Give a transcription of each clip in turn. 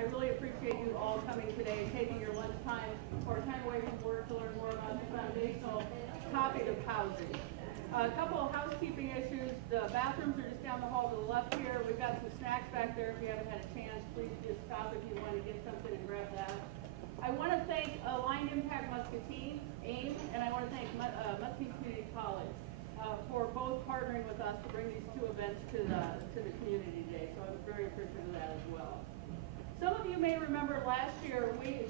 I really appreciate you all coming today and taking your lunch time or time away from work to learn more about the foundational topic of housing. A couple of housekeeping issues. The bathrooms are just down the hall to the left here. We've got some snacks back there. If you haven't had a chance, please just stop if you want to get something and grab that. I want to thank Aligned Impact Muscatine, AIM, and I want to thank Muscatine Community College for both partnering with us to bring these two events to the community today. So I'm very appreciative of that as well. Some of you may remember last year we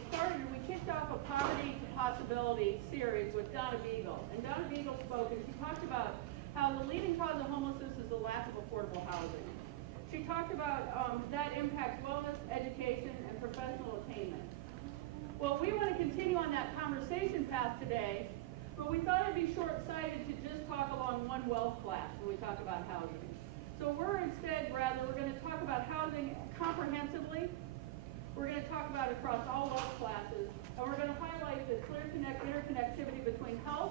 kicked off a Poverty to Possibility series with Donna Beagle. And Donna Beagle spoke and she talked about how the leading cause of homelessness is the lack of affordable housing. She talked about that impacts wellness, education, and professional attainment. Well, we want to continue on that conversation path today, but we thought it'd be short-sighted to just talk along one wealth class when we talk about housing. So we're going to talk about housing comprehensively. We're going to talk about it across all wealth classes, and we're going to highlight the clear interconnectivity between health,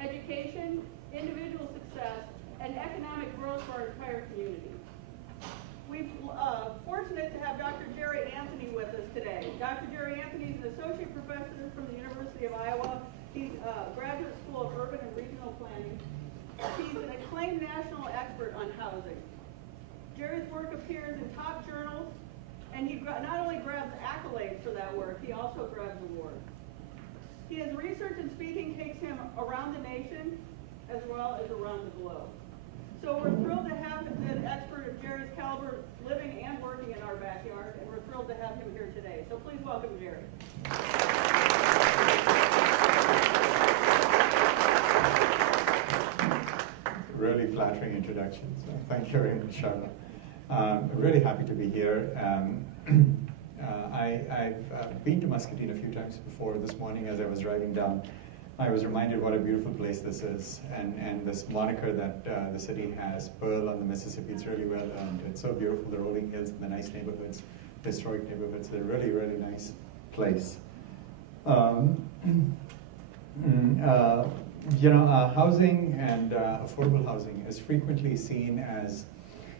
education, individual success, and economic growth for our entire community. We're fortunate to have Dr. Jerry Anthony with us today. Dr. Jerry Anthony is an associate professor from the University of Iowa. He's Graduate School of Urban and Regional Planning. He's an acclaimed national expert on housing. Jerry's work appears in top journals, and he not only grabs accolades for that work, he also grabs awards. His research and speaking takes him around the nation as well as around the globe. So we're thrilled to have an expert of Jerry's caliber living and working in our backyard, and we're thrilled to have him here today. So please welcome Jerry. Really flattering introduction, so thank you very much, Charlotte. I'm really happy to be here. I've been to Muscatine a few times before. This morning as I was driving down, I was reminded what a beautiful place this is, and this moniker that the city has, Pearl on the Mississippi, it's really well earned. It's so beautiful, the rolling hills and the nice neighborhoods, historic neighborhoods. They're really, really nice place. Housing and affordable housing is frequently seen as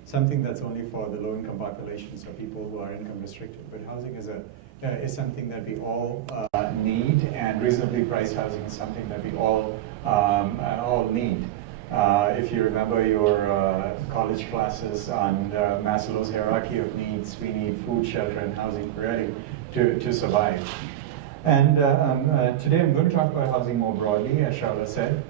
something that's only for the low-income populations or people who are income restricted. But housing is something that we all need, and reasonably priced housing is something that we all need. If you remember your college classes on Maslow's hierarchy of needs, we need food, shelter, and housing really to survive. And today I'm going to talk about housing more broadly, as Charlotte said.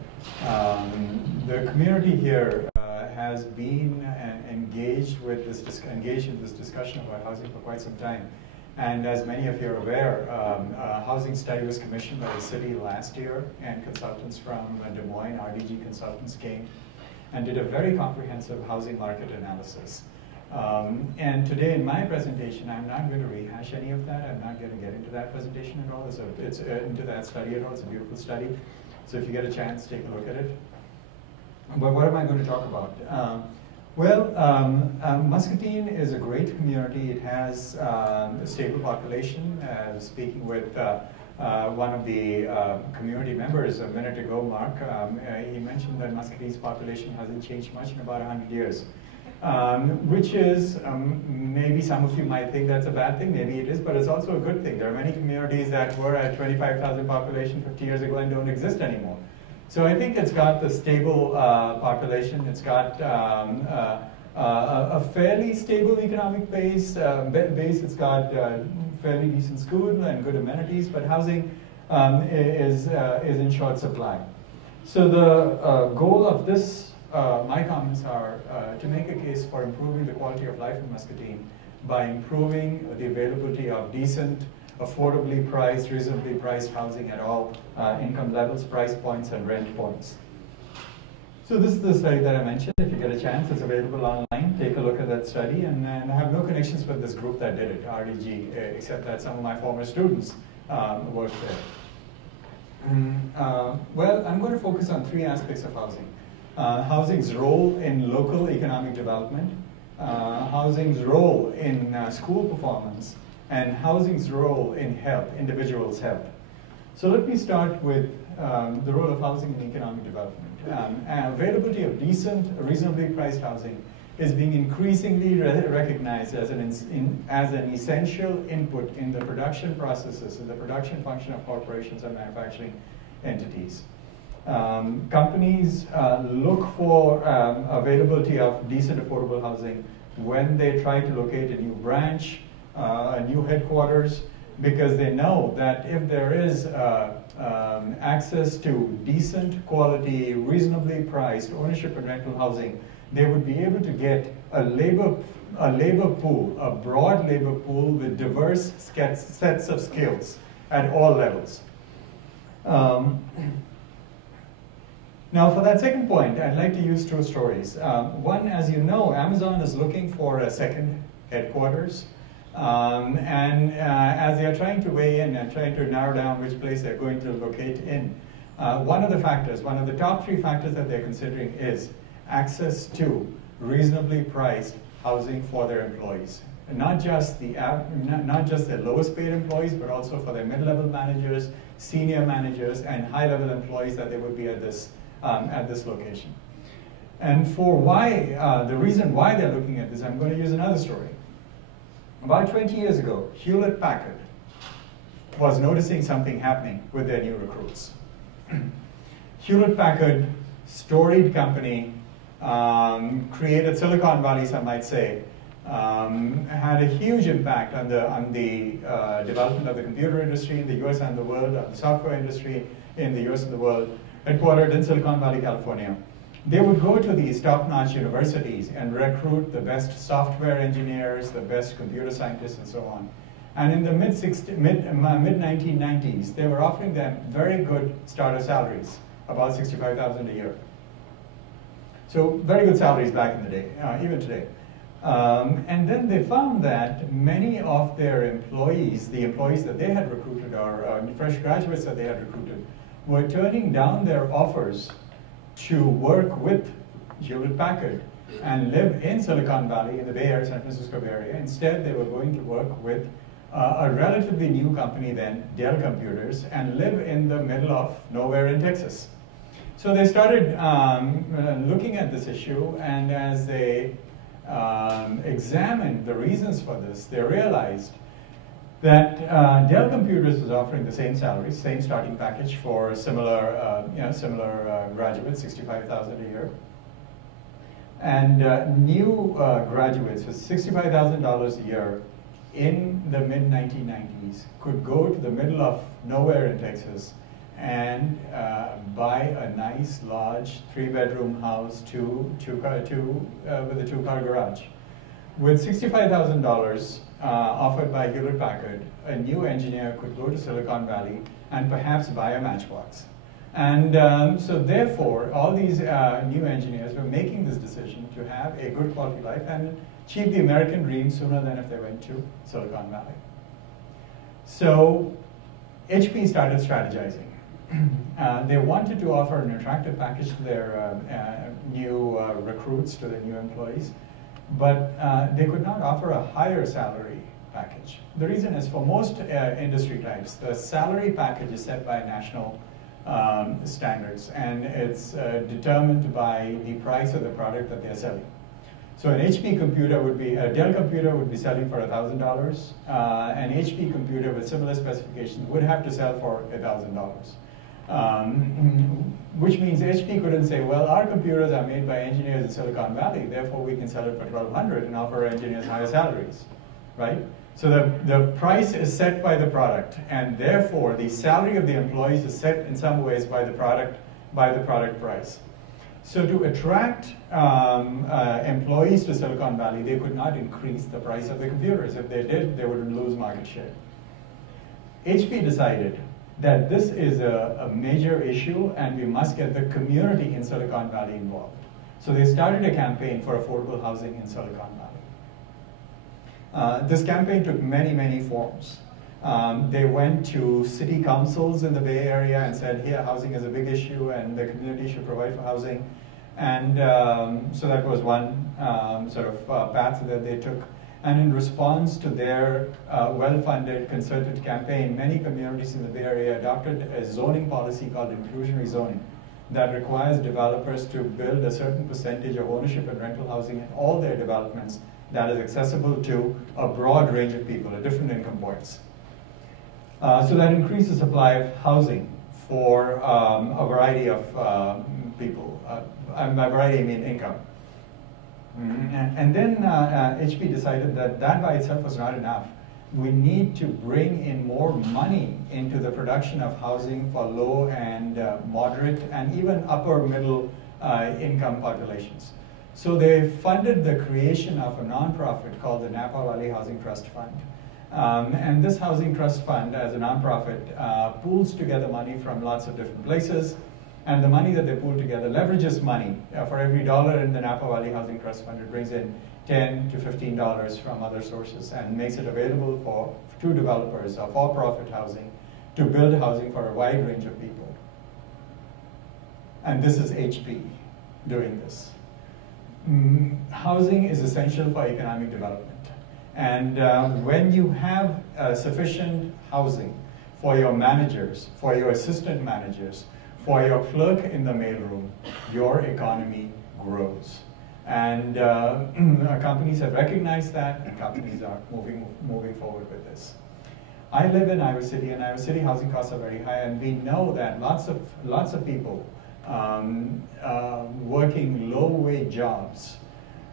The community here has been engaged in this discussion about housing for quite some time. And as many of you are aware, a housing study was commissioned by the city last year, and consultants from Des Moines, RDG consultants, came and did a very comprehensive housing market analysis. And today in my presentation, I'm not going to rehash any of that. I'm not going to get into that presentation at all. It's into that study at all. It's a beautiful study. So if you get a chance, take a look at it. But what am I going to talk about? Muscatine is a great community. It has a stable population. Speaking with one of the community members a minute ago, Mark, he mentioned that Muscatine's population hasn't changed much in about 100 years. Which is, maybe some of you might think that's a bad thing, maybe it is, but it's also a good thing. There are many communities that were at 25,000 population 50 years ago and don't exist anymore. So I think it's got the stable population, it's got a fairly stable economic base, it's got fairly decent school and good amenities, but housing is in short supply. So the goal of this my comments are to make a case for improving the quality of life in Muscatine by improving the availability of decent, affordably priced, reasonably priced housing at all income levels, price points, and rent points. So this is the study that I mentioned. If you get a chance, it's available online. Take a look at that study. And I have no connections with this group that did it, RDG, except that some of my former students worked there. Well, I'm going to focus on three aspects of housing. Housing's role in local economic development, housing's role in school performance, and housing's role in health, individuals' health. So let me start with the role of housing in economic development. Availability of decent, reasonably priced housing is being increasingly recognized as an essential input in the production processes, in the production function of corporations and manufacturing entities. Companies look for availability of decent affordable housing when they try to locate a new branch, a new headquarters, because they know that if there is access to decent quality, reasonably priced ownership and rental housing, they would be able to get a labor pool, a broad labor pool with diverse sets of skills at all levels. Now, for that second point, I'd like to use two stories. One, as you know, Amazon is looking for a second headquarters. As they are trying to weigh in and trying to narrow down which place they're going to locate in, one of the top three factors that they're considering is access to reasonably priced housing for their employees. And not just their lowest paid employees, but also for their mid-level managers, senior managers, and high-level employees that they would be at this location. And for the reason why they're looking at this, I'm going to use another story. About 20 years ago, Hewlett-Packard was noticing something happening with their new recruits. Hewlett-Packard, storied company, created Silicon Valley, some might say, had a huge impact on the development of the computer industry in the US and the world, of the software industry in the US and the world, headquartered in Silicon Valley, California. They would go to these top-notch universities and recruit the best software engineers, the best computer scientists, and so on. And in the mid-1990s, they were offering them very good starter salaries, about $65,000 a year. So very good salaries back in the day, even today. And then they found that many of their employees, the employees that they had recruited, or fresh graduates that they had recruited, were turning down their offers to work with Hewlett-Packard and live in Silicon Valley, in the Bay Area, San Francisco Bay Area. Instead, they were going to work with a relatively new company then, Dell Computers, and live in the middle of nowhere in Texas. So they started looking at this issue, and as they examined the reasons for this, they realized that Dell Computers was offering the same salaries, same starting package for similar graduates, $65,000 a year. And new graduates with $65,000 a year in the mid-1990s could go to the middle of nowhere in Texas and buy a nice, large, 3-bedroom house with a 2-car garage. With $65,000 offered by Hewlett-Packard, a new engineer could go to Silicon Valley and perhaps buy a Matchbox. And so therefore, all these new engineers were making this decision to have a good quality life and achieve the American dream sooner than if they went to Silicon Valley. So HP started strategizing. They wanted to offer an attractive package to their new recruits, to their new employees, but they could not offer a higher salary package. The reason is, for most industry types, the salary package is set by national standards, and it's determined by the price of the product that they're selling. So an HP computer would be, a Dell computer would be selling for $1,000. An HP computer with similar specifications would have to sell for $1,000. Which means HP couldn't say, well, our computers are made by engineers in Silicon Valley, therefore we can sell it for $1,200 and offer our engineers higher salaries, right? So the price is set by the product, and therefore the salary of the employees is set in some ways by the product price. So to attract employees to Silicon Valley, they could not increase the price of the computers. If they did, they would lose market share. HP decided that this is a major issue and we must get the community in Silicon Valley involved. So they started a campaign for affordable housing in Silicon Valley. This campaign took many, many forms. They went to city councils in the Bay Area and said, here, housing is a big issue and the community should provide for housing. And so that was one sort of path that they took. And in response to their well-funded, concerted campaign, many communities in the Bay Area adopted a zoning policy called Inclusionary Zoning that requires developers to build a certain percentage of ownership and rental housing in all their developments that is accessible to a broad range of people at different income points. So that increases the supply of housing for a variety of people. By variety, I mean income. And then HP decided that that by itself was not enough. We need to bring in more money into the production of housing for low and moderate and even upper middle income populations. So they funded the creation of a nonprofit called the Napa Valley Housing Trust Fund. And this Housing Trust Fund, as a nonprofit, pools together money from lots of different places. And the money that they pool together leverages money. For every dollar in the Napa Valley Housing Trust Fund, it brings in $10 to $15 from other sources and makes it available to developers of for-profit housing to build housing for a wide range of people. And this is HP doing this. Housing is essential for economic development. And when you have sufficient housing for your managers, for your assistant managers, for your clerk in the mailroom, your economy grows. And companies have recognized that, and companies are moving forward with this. I live in Iowa City, and Iowa City housing costs are very high, and we know that lots of people working low-wage jobs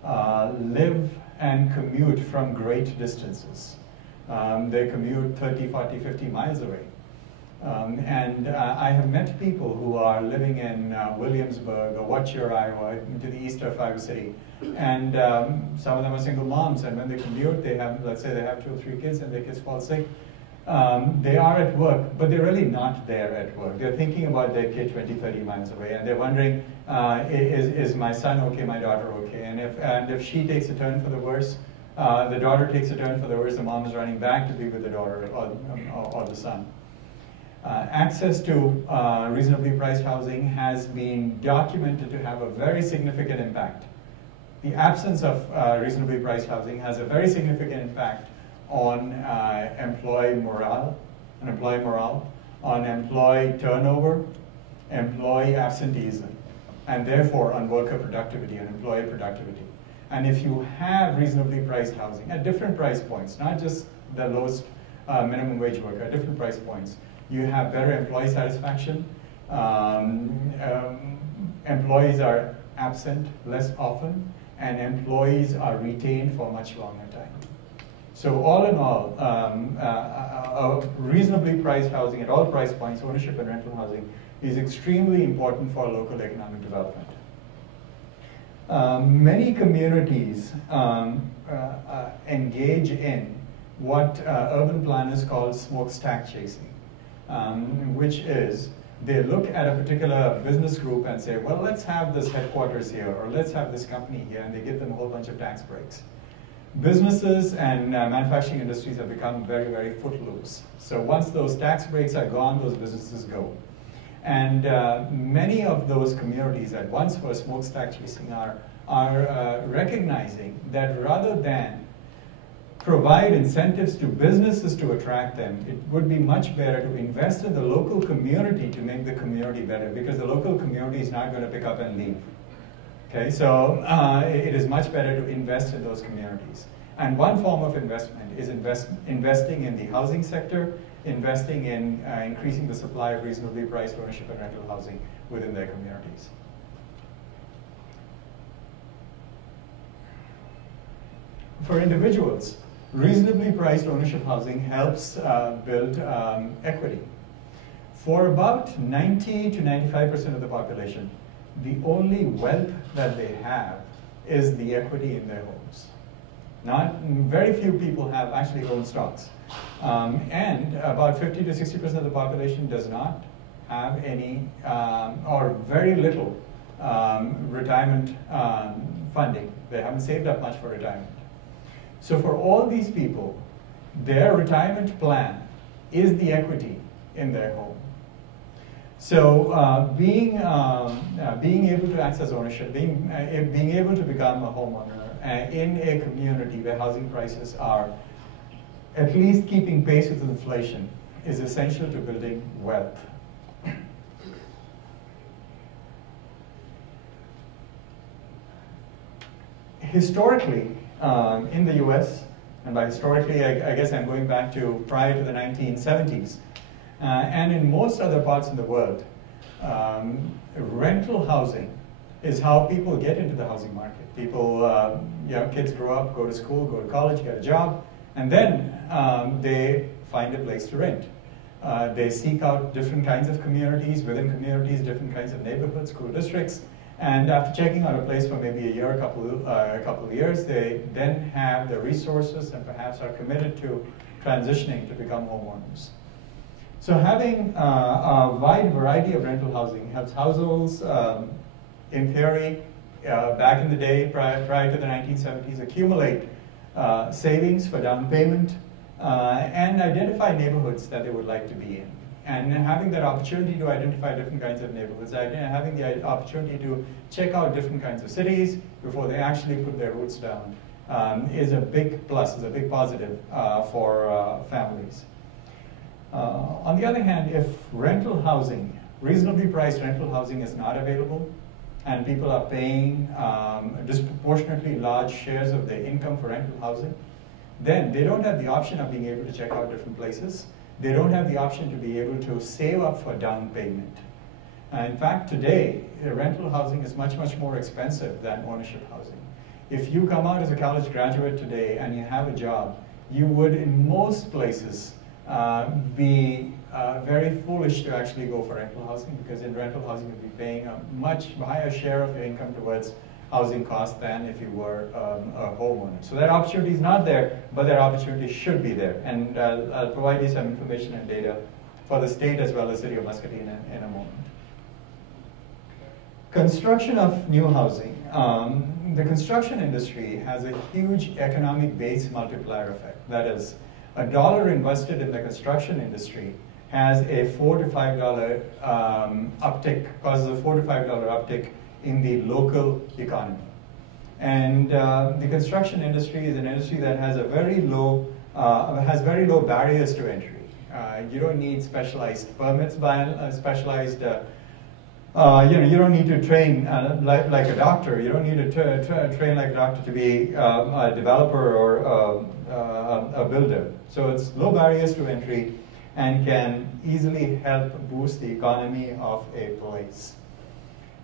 live and commute from great distances. They commute 30, 40, 50 miles away. And I have met people who are living in Williamsburg or Watcher, Iowa, to the east of Iowa City. And some of them are single moms, and when they commute, they have, let's say they have 2 or 3 kids and their kids fall sick. They are at work, but they're really not there at work. They're thinking about their kid 20, 30 miles away, and they're wondering, is my son okay, my daughter okay? And if she takes a turn for the worse, the daughter takes a turn for the worse, the mom is running back to be with the daughter or the son. Access to reasonably priced housing has been documented to have a very significant impact. The absence of reasonably priced housing has a very significant impact on employee morale, on employee turnover, employee absenteeism, and therefore on worker productivity and employee productivity. And if you have reasonably priced housing at different price points, not just the lowest minimum wage worker, at different price points, you have better employee satisfaction. Employees are absent less often, and employees are retained for much longer time. So all in all, reasonably priced housing at all price points, ownership and rental housing, is extremely important for local economic development. Many communities engage in what urban planners call smokestack chasing. Which is they look at a particular business group and say, well, let's have this headquarters here, or let's have this company here, and they give them a whole bunch of tax breaks. Businesses and manufacturing industries have become very, very footloose. So once those tax breaks are gone, those businesses go. And many of those communities that once were smokestack chasing are recognizing that rather than provide incentives to businesses to attract them, it would be much better to invest in the local community to make the community better, because the local community is not going to pick up and leave. Okay, so it is much better to invest in those communities. And one form of investment is investing in the housing sector, investing in increasing the supply of reasonably priced ownership and rental housing within their communities. For individuals, reasonably priced ownership housing helps build equity. For about 90 to 95% of the population, the only wealth that they have is the equity in their homes. Very few people have actually owned stocks. And about 50 to 60% of the population does not have any or very little retirement funding. They haven't saved up much for retirement. So for all these people, their retirement plan is the equity in their home. So being able to access ownership, being able to become a homeowner in a community where housing prices are at least keeping pace with inflation is essential to building wealth. historically, in the US, and by historically, I guess I'm going back to prior to the 1970s, and in most other parts of the world, rental housing is how people get into the housing market. People, kids grow up, go to school, go to college, get a job, and then they find a place to rent. They seek out different kinds of communities, within communities, different kinds of neighborhoods, school districts, and after checking out a place for maybe a year, a couple of years, they then have the resources and perhaps are committed to transitioning to become homeowners. So having a wide variety of rental housing helps households, in theory, back in the day, prior to the 1970s, accumulate savings for down payment and identify neighborhoods that they would like to be in. And having that opportunity to identify different kinds of neighborhoods, having the opportunity to check out different kinds of cities before they actually put their roots down is a big plus, is a big positive for families. On the other hand, if rental housing, reasonably priced rental housing is not available, and people are paying disproportionately large shares of their income for rental housing, then they don't have the option of being able to check out different places. They don't have the option to be able to save up for down payment. In fact, today, rental housing is much, much more expensive than ownership housing. If you come out as a college graduate today and you have a job, you would, in most places, be very foolish to actually go for rental housing, because in rental housing you'll be paying a much higher share of your income towards housing costs than if you were a homeowner. So that opportunity is not there, but that opportunity should be there. And I'll provide you some information and data for the state as well as the city of Muscatine in a moment. Construction of new housing. The construction industry has a huge economic base multiplier effect. That is, $1 invested in the construction industry has a $4 to $5 uptick, causes a $4 to $5 uptick in the local economy. And the construction industry is an industry that has a very low barriers to entry. You don't need specialized permits by specialized. You don't need to train like a doctor. You don't need to train like a doctor to be a developer or a builder. So it's low barriers to entry and can easily help boost the economy of a place.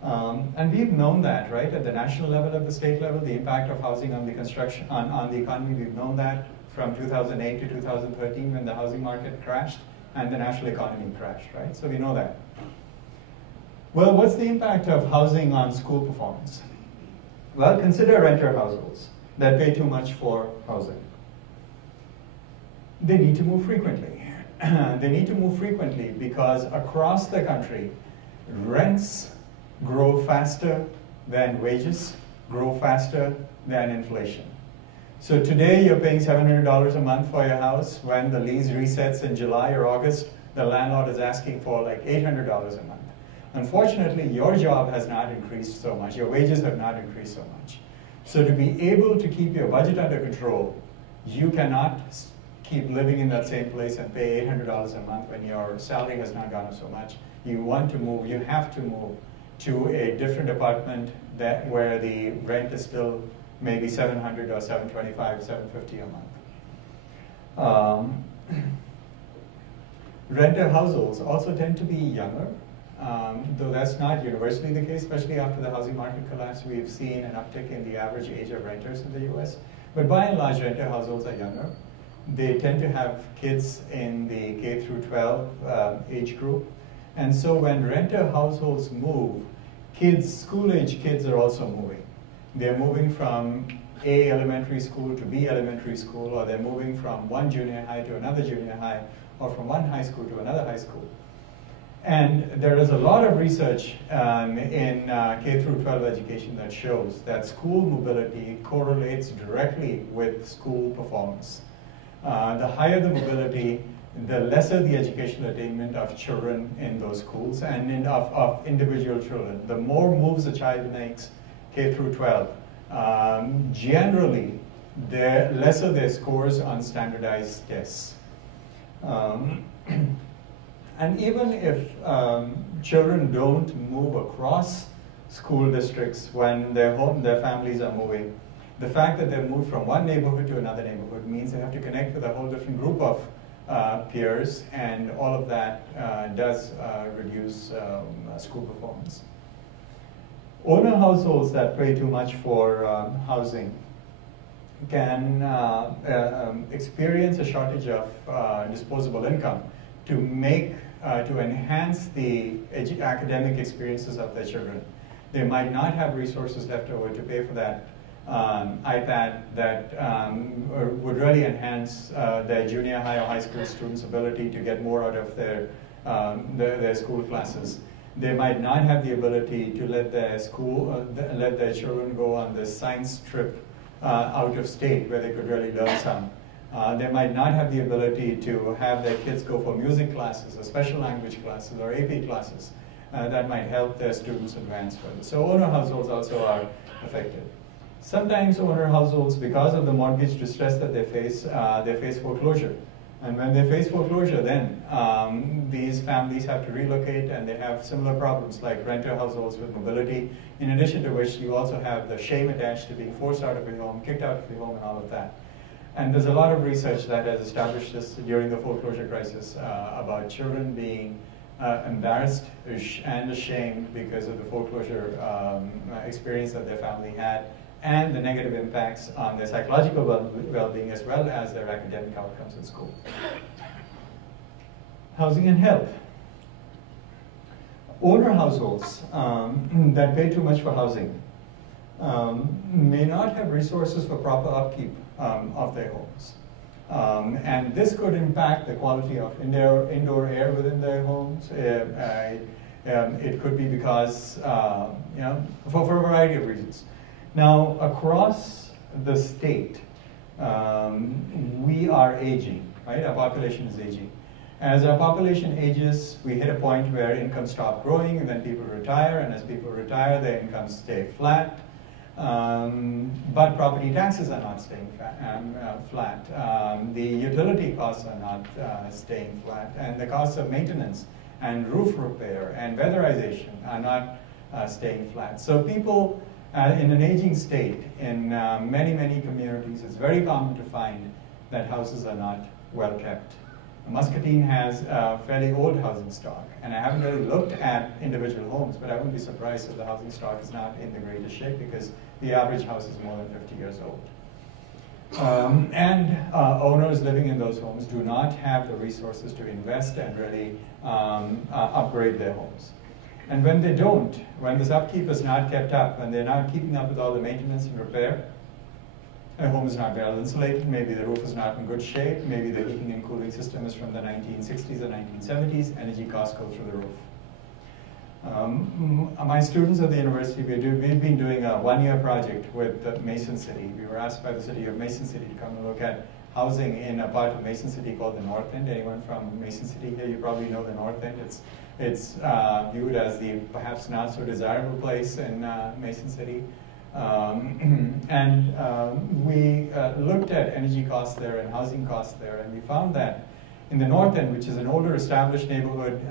And we've known that, right? At the national level, at the state level, the impact of housing on the construction, on the economy, we've known that from 2008 to 2013 when the housing market crashed and the national economy crashed, right? So we know that. Well, what's the impact of housing on school performance? Well, consider renter households that pay too much for housing. They need to move frequently. They need to move frequently because across the country, rents grow faster than wages, grow faster than inflation. So today you're paying $700 a month for your house. When the lease resets in July or August, the landlord is asking for like $800 a month. Unfortunately, your job has not increased so much. Your wages have not increased so much. So to be able to keep your budget under control, you cannot keep living in that same place and pay $800 a month when your salary has not gone up so much. You want to move, you have to move to a different apartment where the rent is still maybe $700 or $725, $750 a month. Renter households also tend to be younger, though that's not universally the case, especially after the housing market collapse. We've seen an uptick in the average age of renters in the US. But by and large, renter households are younger. They tend to have kids in the K through 12 age group. And so when renter households move, school-age kids are also moving. They're moving from A elementary school to B elementary school, or they're moving from one junior high to another junior high, or from one high school to another high school. And there is a lot of research in K through 12 education that shows that school mobility correlates directly with school performance. The higher the mobility, the lesser the educational attainment of children in those schools and of individual children. The more moves a child makes, K through 12, generally, the lesser their scores on standardized tests. And even if children don't move across school districts when their families are moving, The fact that they've moved from one neighborhood to another neighborhood means they have to connect with a whole different group of peers, and all of that does reduce school performance. Owner households that pay too much for housing can experience a shortage of disposable income to enhance the academic experiences of their children. They might not have resources left over to pay for that iPad that would really enhance their junior high or high school students' ability to get more out of their school classes. They might not have the ability to let their children go on this science trip out of state where they could really learn some. They might not have the ability to have their kids go for music classes or special language classes or AP classes that might help their students advance further. So owner households also are affected. Sometimes owner households, because of the mortgage distress that they face foreclosure. And when they face foreclosure, then these families have to relocate, and they have similar problems like renter households with mobility, in addition to which you also have the shame attached to being forced out of your home, kicked out of your home, and all of that. And there's a lot of research that has established this during the foreclosure crisis about children being embarrassed and ashamed because of the foreclosure experience that their family had, and the negative impacts on their psychological well-being as well as their academic outcomes in school. Housing and health. Owner households that pay too much for housing may not have resources for proper upkeep of their homes. And this could impact the quality of indoor air within their homes. It could be because, for a variety of reasons. Now, across the state, we are aging, right? Our population is aging. As our population ages, we hit a point where incomes stop growing, and then people retire, and as people retire, their incomes stay flat. But property taxes are not staying flat. The utility costs are not staying flat, and the costs of maintenance and roof repair and weatherization are not staying flat. So people in an aging state, in many, many communities, it's very common to find that houses are not well kept. Muscatine has a fairly old housing stock, and I haven't really looked at individual homes, but I wouldn't be surprised if the housing stock is not in the greatest shape because the average house is more than 50 years old. Owners living in those homes do not have the resources to invest and really upgrade their homes. And when they don't, when this upkeep is not kept up, when they're not keeping up with all the maintenance and repair, a home is not well insulated, maybe the roof is not in good shape, maybe the heating and cooling system is from the 1960s or 1970s, energy costs go through the roof. My students at the university, we've been doing a one-year project with Mason City. We were asked by the city of Mason City to come and look at housing in a part of Mason City called the North End. Anyone from Mason City here, you probably know the North End. It's viewed as the perhaps not so desirable place in Mason City. We looked at energy costs there and housing costs there, and we found that in the North End, which is an older established neighborhood,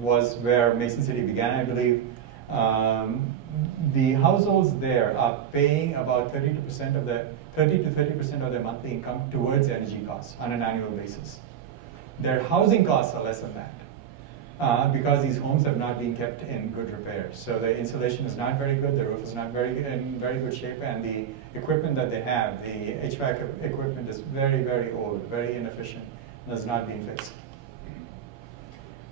was where Mason City began, I believe. The households there are paying about 30 to 30% of their monthly income towards energy costs on an annual basis. Their housing costs are less than that. Because these homes have not been kept in good repair. So the insulation is not very good, the roof is not in very good shape, and the equipment that they have, the HVAC equipment is very, very old, very inefficient, and has not been fixed.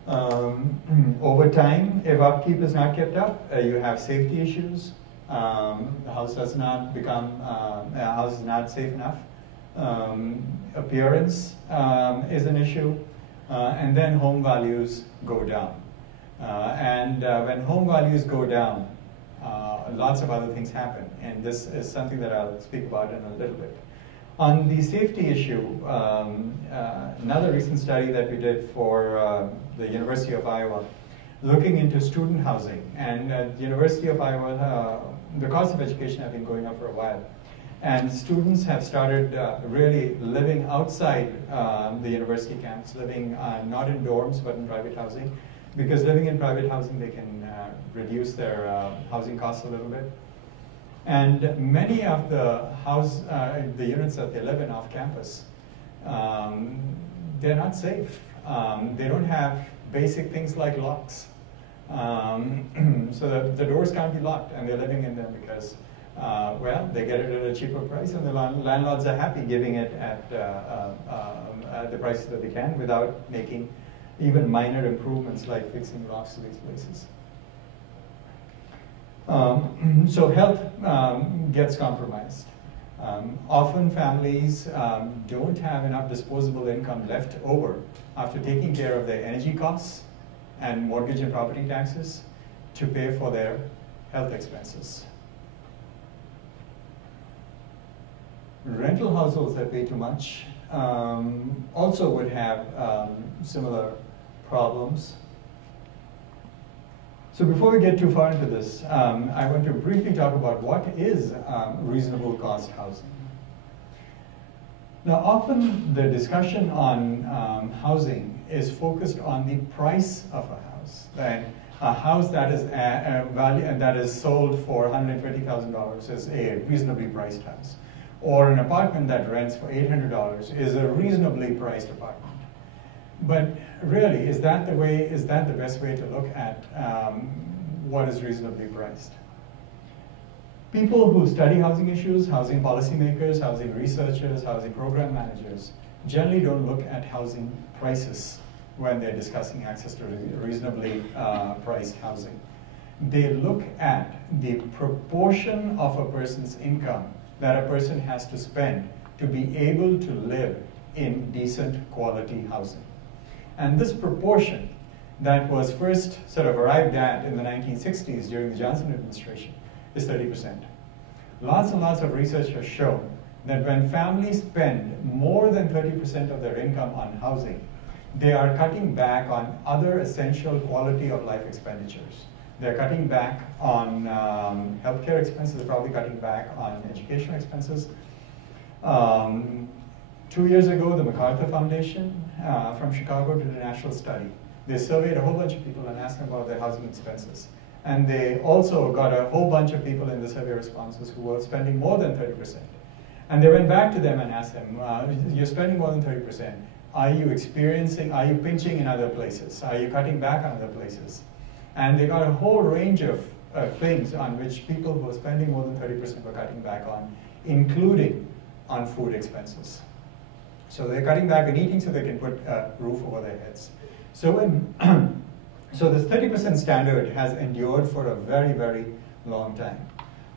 Over time, if upkeep is not kept up, you have safety issues. The house does not become, the house is not safe enough. Appearance is an issue. And then home values go down. When home values go down, lots of other things happen. And this is something that I'll speak about in a little bit. On the safety issue, another recent study that we did for the University of Iowa, looking into student housing. And at the University of Iowa, the cost of education have been going up for a while. And students have started really living outside the university campus, living not in dorms, but in private housing. Because living in private housing, they can reduce their housing costs a little bit. And many of the units that they live in off campus, they're not safe. They don't have basic things like locks. So the doors can't be locked, and they're living in them because, well, they get it at a cheaper price, and the landlords are happy giving it at the prices that they can without making even minor improvements like fixing locks to these places. So health gets compromised. Often families don't have enough disposable income left over after taking care of their energy costs and mortgage and property taxes to pay for their health expenses. Rental households that pay too much also would have similar problems. So before we get too far into this, I want to briefly talk about what is reasonable cost housing. Now, often the discussion on housing is focused on the price of a house. And a house that is that is sold for $120,000 is a reasonably priced house, or an apartment that rents for $800 is a reasonably priced apartment. But really, is that the best way to look at what is reasonably priced? People who study housing issues, housing policymakers, housing researchers, housing program managers, generally don't look at housing prices when they're discussing access to reasonably priced housing. They look at the proportion of a person's income that a person has to spend to be able to live in decent quality housing. And this proportion that was first sort of arrived at in the 1960s during the Johnson administration is 30%. Lots and lots of research has shown that when families spend more than 30% of their income on housing, they are cutting back on other essential quality of life expenditures. They're cutting back on healthcare expenses, they're probably cutting back on educational expenses. 2 years ago, the MacArthur Foundation from Chicago did a national study. They surveyed a whole bunch of people and asked them about their housing expenses. And they also got a whole bunch of people in the survey responses who were spending more than 30%. And they went back to them and asked them, you're spending more than 30%. Are you pinching in other places? Are you cutting back on other places? And they got a whole range of things on which people who are spending more than 30% were cutting back on, including on food expenses. So they're cutting back on eating so they can put a roof over their heads. So so this 30% standard has endured for a very, very long time.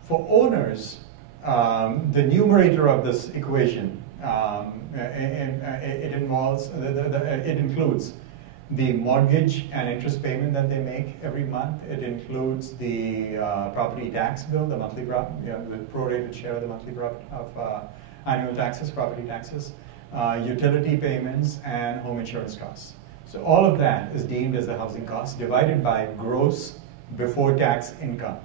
For owners, the numerator of this equation, it includes the mortgage and interest payment that they make every month. It includes the property tax bill, the monthly the prorated share of the monthly annual taxes, property taxes, utility payments, and home insurance costs. So all of that is deemed as the housing cost divided by gross before tax income.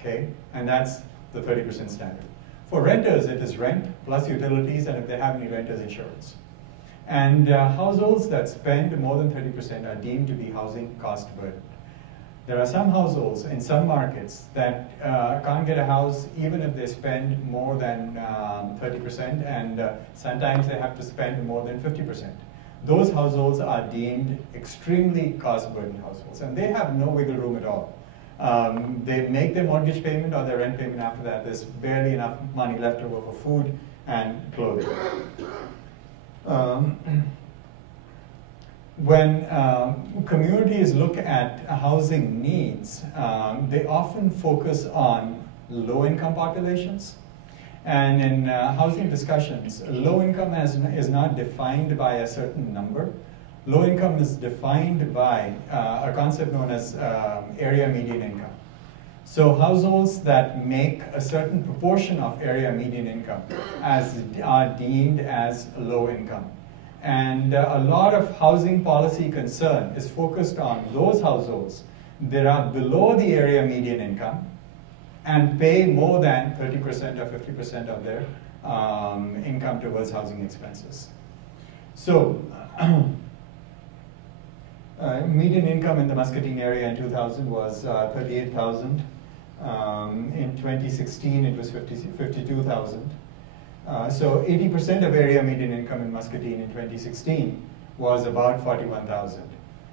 Okay, and that's the 30% standard. For renters, it is rent plus utilities, and if they have any, renters insurance. And households that spend more than 30% are deemed to be housing cost burden. There are some households in some markets that can't get a house even if they spend more than 30%, and sometimes they have to spend more than 50%. Those households are deemed extremely cost burden households, and they have no wiggle room at all. They make their mortgage payment or their rent payment after that. There's barely enough money left over for food and clothing. When communities look at housing needs, they often focus on low-income populations. And in housing discussions, low income is not defined by a certain number. Low income is defined by a concept known as area median income. So households that make a certain proportion of area median income are deemed as low income. And a lot of housing policy concern is focused on those households that are below the area median income and pay more than 30% or 50% of their income towards housing expenses. So median income in the Muscatine area in 2000 was $38,000. In 2016, it was 52,000. So 80% of area median income in Muscatine in 2016 was about 41,000.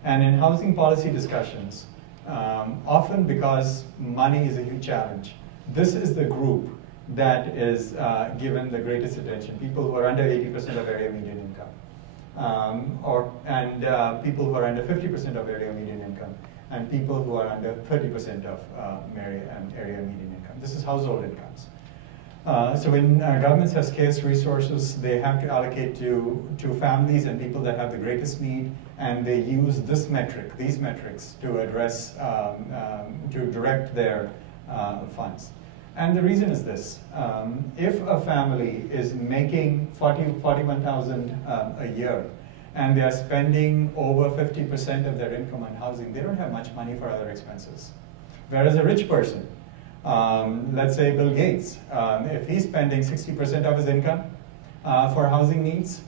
And in housing policy discussions, often because money is a huge challenge, this is the group that is given the greatest attention, people who are under 80% of area median income, and people who are under 50% of area median income, and people who are under 30% of area median income. This is household incomes. So when governments have scarce resources, they have to allocate to families and people that have the greatest need, and they use this metric, these metrics, to address, to direct their funds. And the reason is this. If a family is making 41,000 a year, and they are spending over 50% of their income on housing, they don't have much money for other expenses. Whereas a rich person, let's say Bill Gates, if he's spending 60% of his income for housing needs,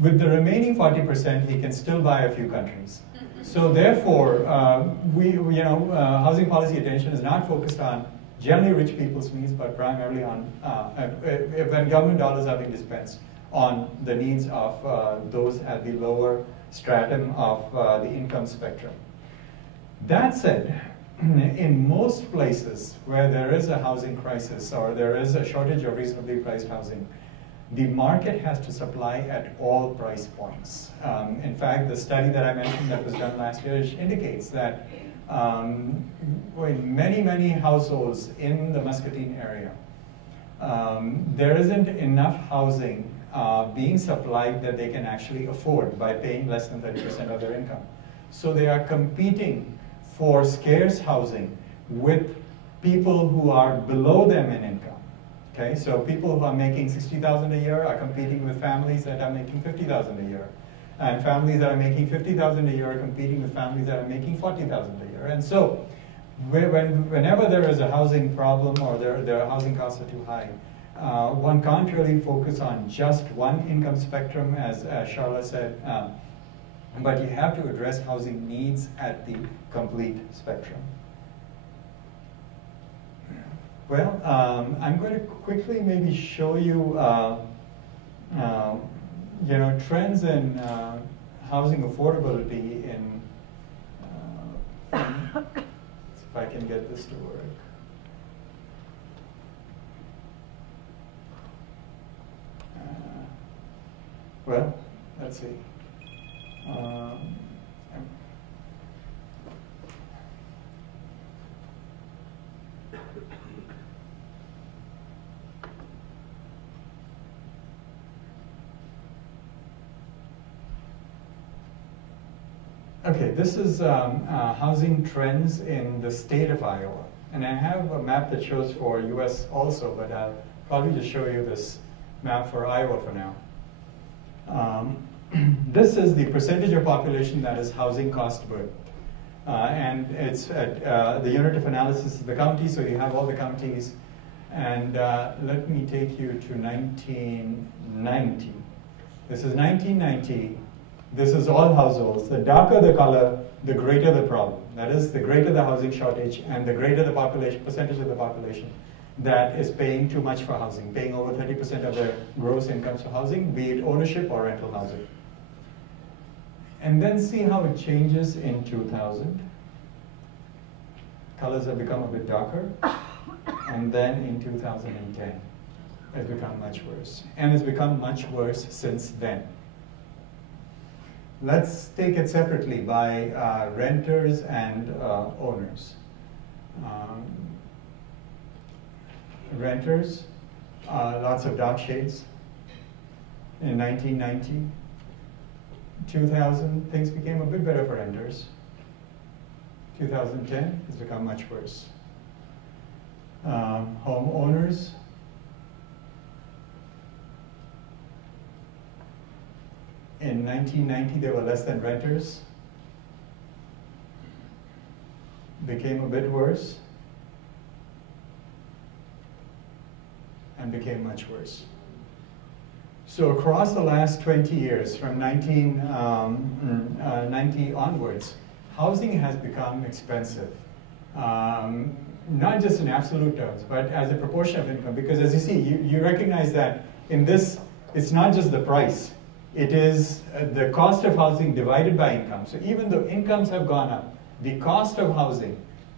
with the remaining 40%, he can still buy a few countries. So therefore, housing policy attention is not focused on generally rich people's needs, but primarily on, when government dollars are being dispensed, on the needs of those at the lower stratum of the income spectrum. That said, in most places where there is a housing crisis or there is a shortage of reasonably priced housing, the market has to supply at all price points. In fact, the study that I mentioned that was done last year indicates that in many households in the Muscatine area, there isn't enough housing being supplied that they can actually afford by paying less than 30% of their income. So they are competing for scarce housing with people who are below them in income. Okay, so people who are making $60,000 a year are competing with families that are making $50,000 a year. And families that are making $50,000 a year are competing with families that are making $40,000 a year. And so whenever there is a housing problem or their housing costs are too high, one can't really focus on just one income spectrum, as Charla said, but you have to address housing needs at the complete spectrum. Well, I'm going to quickly maybe show you, trends in housing affordability in, if I can get this to work. Well, let's see. Okay, this is housing trends in the state of Iowa. And I have a map that shows for US also, but I'll probably just show you this map for Iowa for now. This is the percentage of population that is housing cost burdened. And it's at the unit of analysis is the county, so you have all the counties. And let me take you to 1990. This is 1990. This is all households. The darker the color, the greater the problem. That is, the greater the housing shortage and the greater the population, percentage of the population that is paying too much for housing, paying over 30% of their gross incomes for housing, be it ownership or rental housing. And then see how it changes in 2000. Colors have become a bit darker. And then in 2010, it's become much worse. And it's become much worse since then. Let's take it separately by renters and owners. Renters, lots of dark shades. In 1990, 2000, things became a bit better for renters. 2010, it's become much worse. Homeowners, in 1990, there were less than renters. Became a bit worse. And became much worse. So across the last 20 years, from 1990 onwards, housing has become expensive. not just in absolute terms, but as a proportion of income, because as you see, you recognize that in this, it's not just the price, it is the cost of housing divided by income. So even though incomes have gone up, the cost of housing,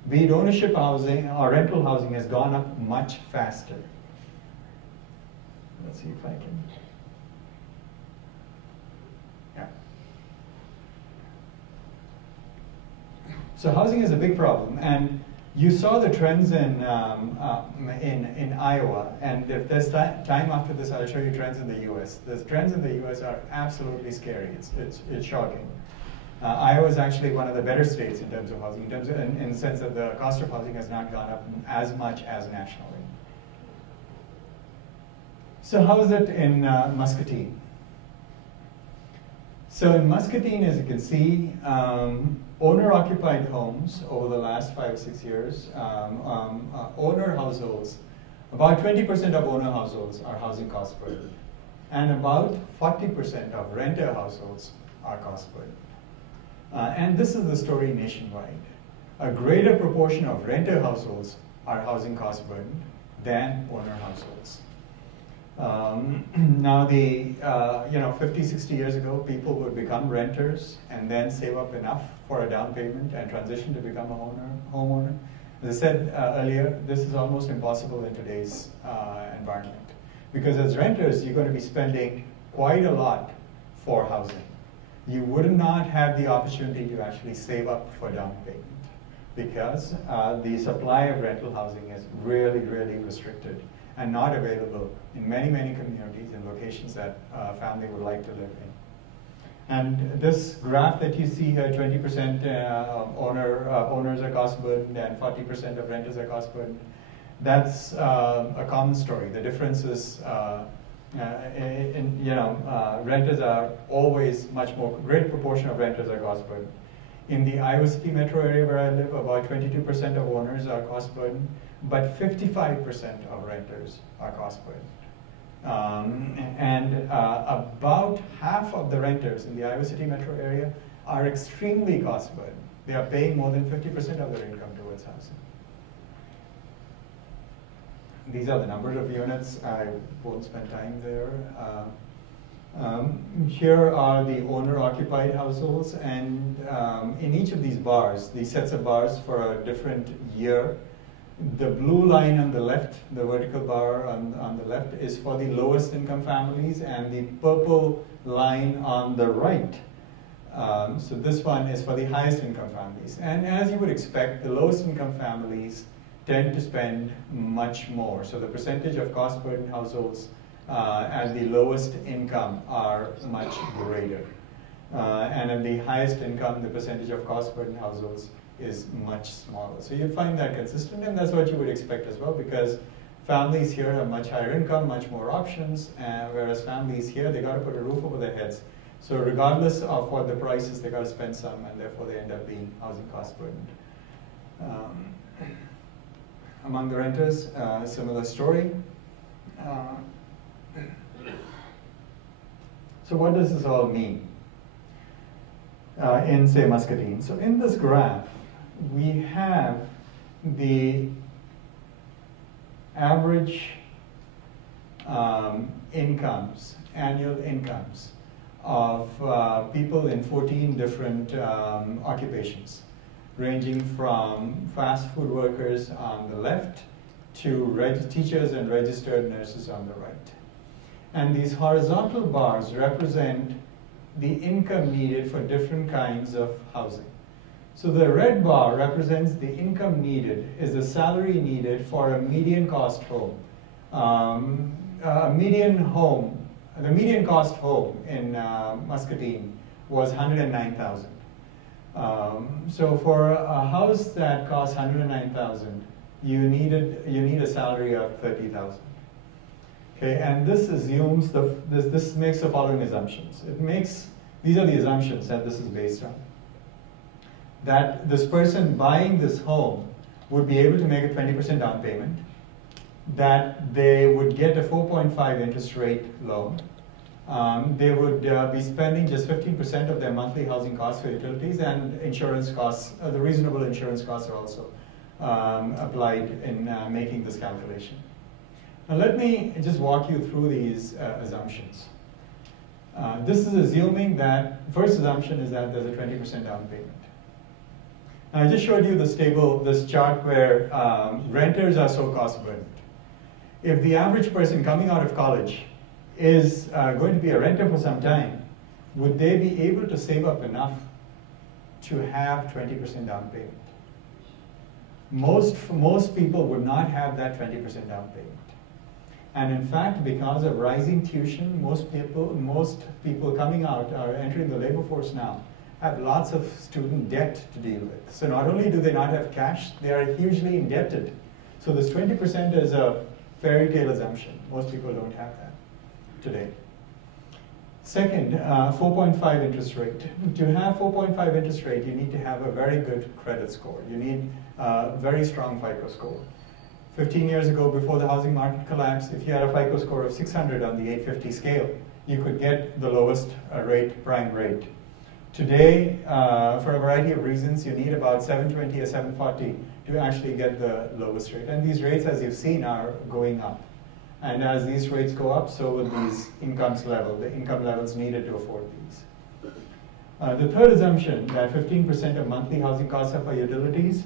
be it ownership housing or rental housing, has gone up much faster. Let's see if I can. Yeah. So housing is a big problem, and you saw the trends in Iowa, and if there's time after this, I'll show you trends in the U.S. The trends in the U.S. are absolutely scary. It's shocking. Iowa is actually one of the better states in terms of housing, in the sense that the cost of housing has not gone up as much as nationally. So how is it in Muscatine? So in Muscatine, as you can see, owner-occupied homes over the last 5 or 6 years, owner households, about 20% of owner households are housing cost burdened, and about 40% of renter households are cost burdened. And this is the story nationwide. A greater proportion of renter households are housing cost burdened than owner households. Now, 50, 60 years ago, people would become renters and then save up enough for a down payment and transition to become a homeowner. As I said earlier, this is almost impossible in today's environment, because as renters, you're going to be spending quite a lot for housing. You would not have the opportunity to actually save up for down payment, because the supply of rental housing is really, really restricted and not available in many, many communities and locations that a family would like to live in. And this graph that you see here, 20% owners are cost burdened and 40% of renters are cost burdened, that's a common story. The difference is, renters are always much more, great proportion of renters are cost burdened. In the Iowa City metro area where I live, about 22% of owners are cost burdened, but 55% of renters are cost burdened. About half of the renters in the Iowa City metro area are extremely cost burdened. They are paying more than 50% of their income towards housing. These are the number of units. I won't spend time there. Here are the owner-occupied households, and in each of these bars, these sets of bars for a different year, the blue line on the left, the vertical bar on the left, is for the lowest income families, and the purple line on the right, so this one is for the highest income families. And as you would expect, the lowest income families tend to spend much more. So the percentage of cost burdened households at the lowest income are much greater. And at the highest income, the percentage of cost burdened households is much smaller. So you find that consistent, and that's what you would expect as well, because families here have much higher income, much more options, whereas families here, they got to put a roof over their heads. So regardless of what the price is, they got to spend some, and therefore they end up being housing cost burdened. Among the renters, similar story. So what does this all mean in, say, Muscatine? So in this graph, we have the average incomes, annual incomes of people in 14 different occupations, ranging from fast food workers on the left to teachers and registered nurses on the right. And these horizontal bars represent the income needed for different kinds of housing. So the red bar represents the income needed, is the salary needed for a median cost home. The median cost home in Muscatine was $109,000. So for a house that costs $109,000, you need a salary of $30,000. Okay, and this assumes this makes the following assumptions. These are the assumptions that this is based on. That this person buying this home would be able to make a 20% down payment, that they would get a 4.5 interest rate loan, they would be spending just 15% of their monthly housing costs for utilities, and insurance costs, the reasonable insurance costs are also applied in making this calculation. Now let me just walk you through these assumptions. This is assuming that, first assumption is that there's a 20% down payment. Now I just showed you this chart where renters are so cost burdened. If the average person coming out of college is going to be a renter for some time, would they be able to save up enough to have 20% down payment? Most people would not have that 20% down payment. And in fact, because of rising tuition, most people coming out or entering the labor force now have lots of student debt to deal with. So not only do they not have cash, they are hugely indebted. So this 20% is a fairy tale assumption. Most people don't have that today. Second, 4.5 interest rate. To have 4.5 interest rate, you need to have a very good credit score. You need a very strong FICO score. 15 years ago, before the housing market collapsed, if you had a FICO score of 600 on the 850 scale, you could get the lowest rate, prime rate. Today, for a variety of reasons, you need about 720 or 740 to actually get the lowest rate. And these rates, as you've seen, are going up. And as these rates go up, so will these the income levels needed to afford these. The third assumption, that 15% of monthly housing costs are for utilities,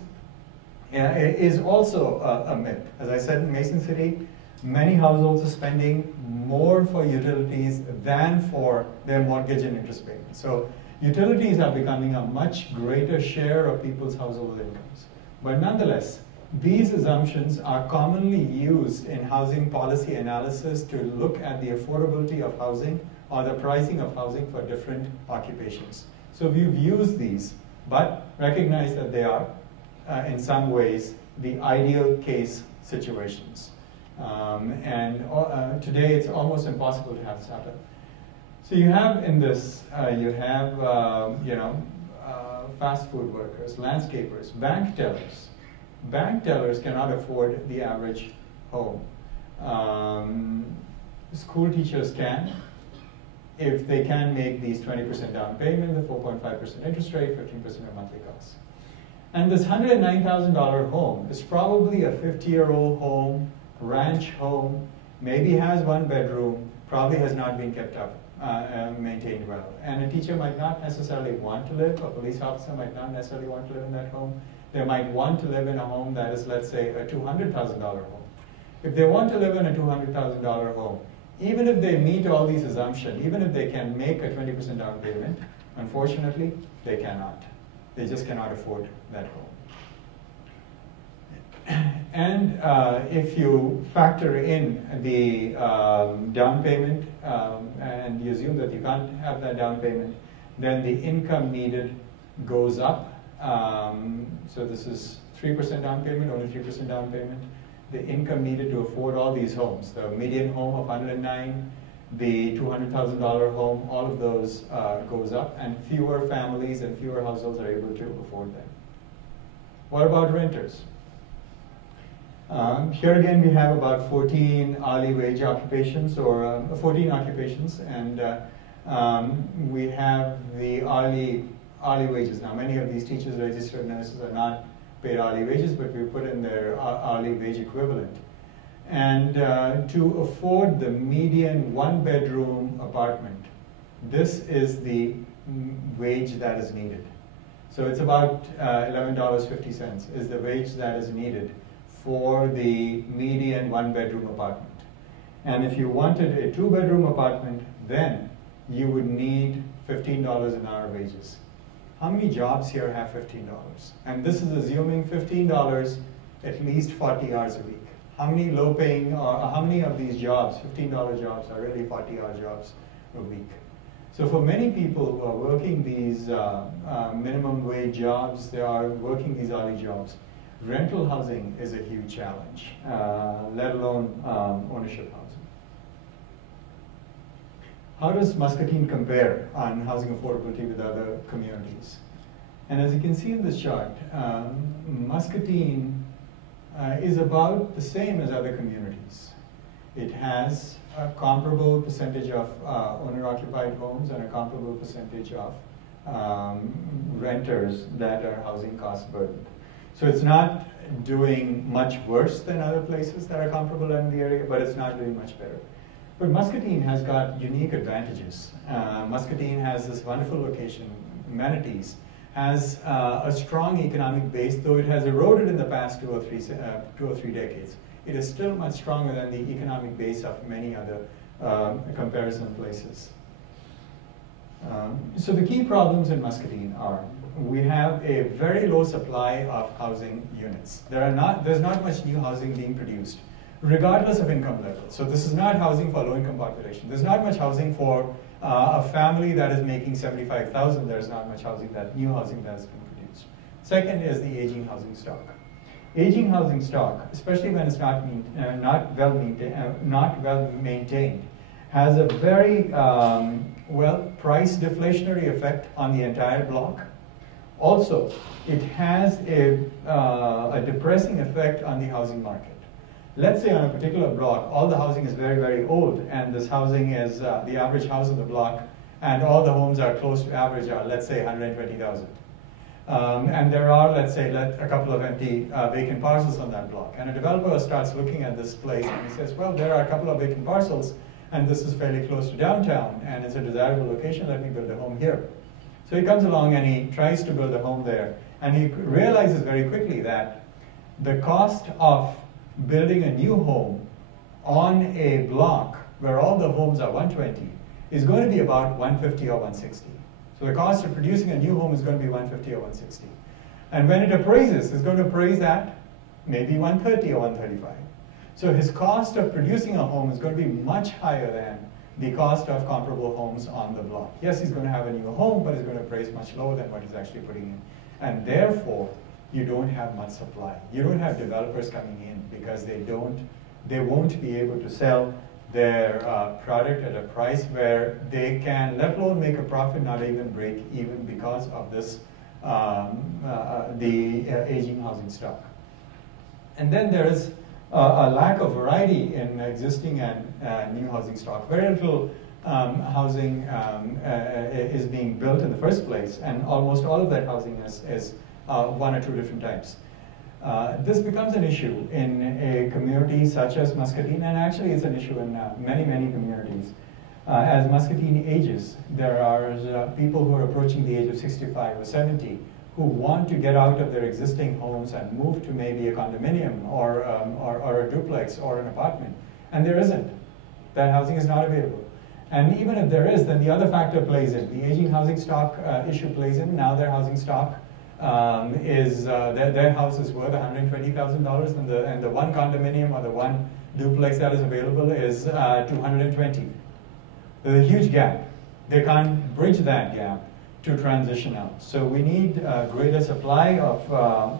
is also a myth. As I said, in Mason City, many households are spending more for utilities than for their mortgage and interest payments. So utilities are becoming a much greater share of people's household incomes. But nonetheless, these assumptions are commonly used in housing policy analysis to look at the affordability of housing or the pricing of housing for different occupations. So we've used these, but recognize that they are, in some ways, the ideal case situations. Today it's almost impossible to have this happen. So you have in this, fast food workers, landscapers, bank tellers. Bank tellers cannot afford the average home. School teachers can, if they can make these 20% down payment, the 4.5% interest rate, 15% of monthly costs. And this $109,000 home is probably a 50-year-old home, ranch home, maybe has one bedroom, probably has not been kept up and maintained well. And a teacher might not necessarily want to live, a police officer might not necessarily want to live in that home. They might want to live in a home that is, let's say, a $200,000 home. If they want to live in a $200,000 home, even if they meet all these assumptions, even if they can make a 20% down payment, unfortunately, they cannot. They just cannot afford that home. And if you factor in the down payment and you assume that you can't have that down payment, then the income needed goes up. So this is 3% down payment, only 3% down payment. The income needed to afford all these homes, the median home of 109, the $200,000 home, all of those goes up, and fewer families and fewer households are able to afford them. What about renters? Here again we have about 14 hourly wage occupations, or 14 occupations, and we have the hourly wages. Now many of these teachers, registered nurses are not paid hourly wages, but we put in their hourly wage equivalent. And to afford the median one-bedroom apartment, this is the wage that is needed. So it's about $11.50 is the wage that is needed for the median one-bedroom apartment. And if you wanted a two-bedroom apartment, then you would need $15 an hour wages. How many jobs here have $15? And this is assuming $15 at least 40 hours a week. How many low-paying, or how many of these jobs, $15 jobs, are really 40-hour jobs a week? So for many people who are working these minimum wage jobs, they are working these hourly jobs, rental housing is a huge challenge, let alone ownership housing. How does Muscatine compare on housing affordability with other communities? And as you can see in this chart, Muscatine is about the same as other communities. It has a comparable percentage of owner-occupied homes and a comparable percentage of renters that are housing cost burdened. So it's not doing much worse than other places that are comparable in the area, but it's not doing much better. But Muscatine has got unique advantages. Muscatine has this wonderful location, amenities, has a strong economic base, though it has eroded in the past 2 or 3 decades. It is still much stronger than the economic base of many other comparison places. So the key problems in Muscatine are, we have a very low supply of housing units. There's not much new housing being produced, regardless of income level. So this is not housing for low-income population. There's not much housing for a family that is making $75,000. There's not much new housing that's been produced. Second is the aging housing stock. Aging housing stock, especially when it's not well maintained, has a very price deflationary effect on the entire block. Also, it has a depressing effect on the housing market. Let's say on a particular block, all the housing is very, very old, and this housing is the average house in the block, and all the homes are close to average are, let's say, 120,000. And there are, let's say, a couple of empty vacant parcels on that block. And a developer starts looking at this place and he says, well, there are a couple of vacant parcels, and this is fairly close to downtown, and it's a desirable location, let me build a home here. So he comes along and he tries to build a home there, and he realizes very quickly that the cost of building a new home on a block where all the homes are 120 is going to be about 150 or 160. So the cost of producing a new home is going to be 150 or 160. And when it appraises, it's going to appraise at maybe 130 or 135. So his cost of producing a home is going to be much higher than the cost of comparable homes on the block. Yes, he's going to have a new home, but it's going to appraise much lower than what he's actually putting in. And therefore, you don't have much supply. You don't have developers coming in because they won't be able to sell their product at a price where they can, let alone make a profit, not even break even because of this, aging housing stock. And then there is a lack of variety in existing and new housing stock. Very little housing is being built in the first place, and almost all of that housing is one or two different types. This becomes an issue in a community such as Muscatine, and actually it's an issue in many, many communities. As Muscatine ages, there are people who are approaching the age of 65 or 70 who want to get out of their existing homes and move to maybe a condominium or a duplex or an apartment. And there isn't. That housing is not available. And even if there is, then the other factor plays in. The aging housing stock issue plays in. Now their housing stock their house is worth $120,000, and the one condominium or the one duplex that is available is $220,000. There's a huge gap. They can't bridge that gap to transition out. So we need a greater supply of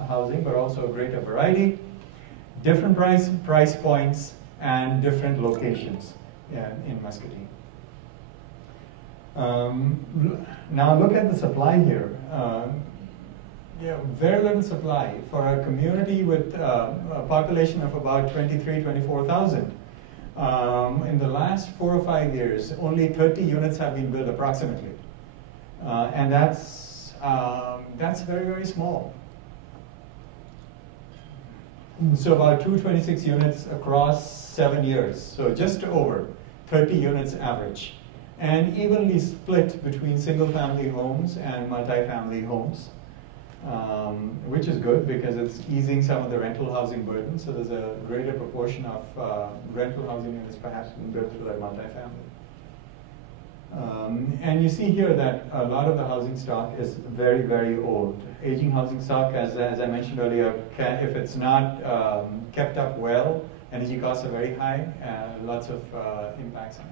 housing, but also a greater variety, different price points, and different locations in Muscatine. Now look at the supply here. Very little supply for a community with a population of about 24,000. In the last 4 or 5 years, only 30 units have been built approximately. And that's very, very small. So about 226 units across 7 years. So just over 30 units average. And evenly split between single-family homes and multifamily homes. Which is good because it's easing some of the rental housing burden. So there's a greater proportion of rental housing units perhaps being built through that multifamily. And you see here that a lot of the housing stock is very, very old. Aging housing stock, as I mentioned earlier, if it's not kept up well, energy costs are very high, lots of impacts on it.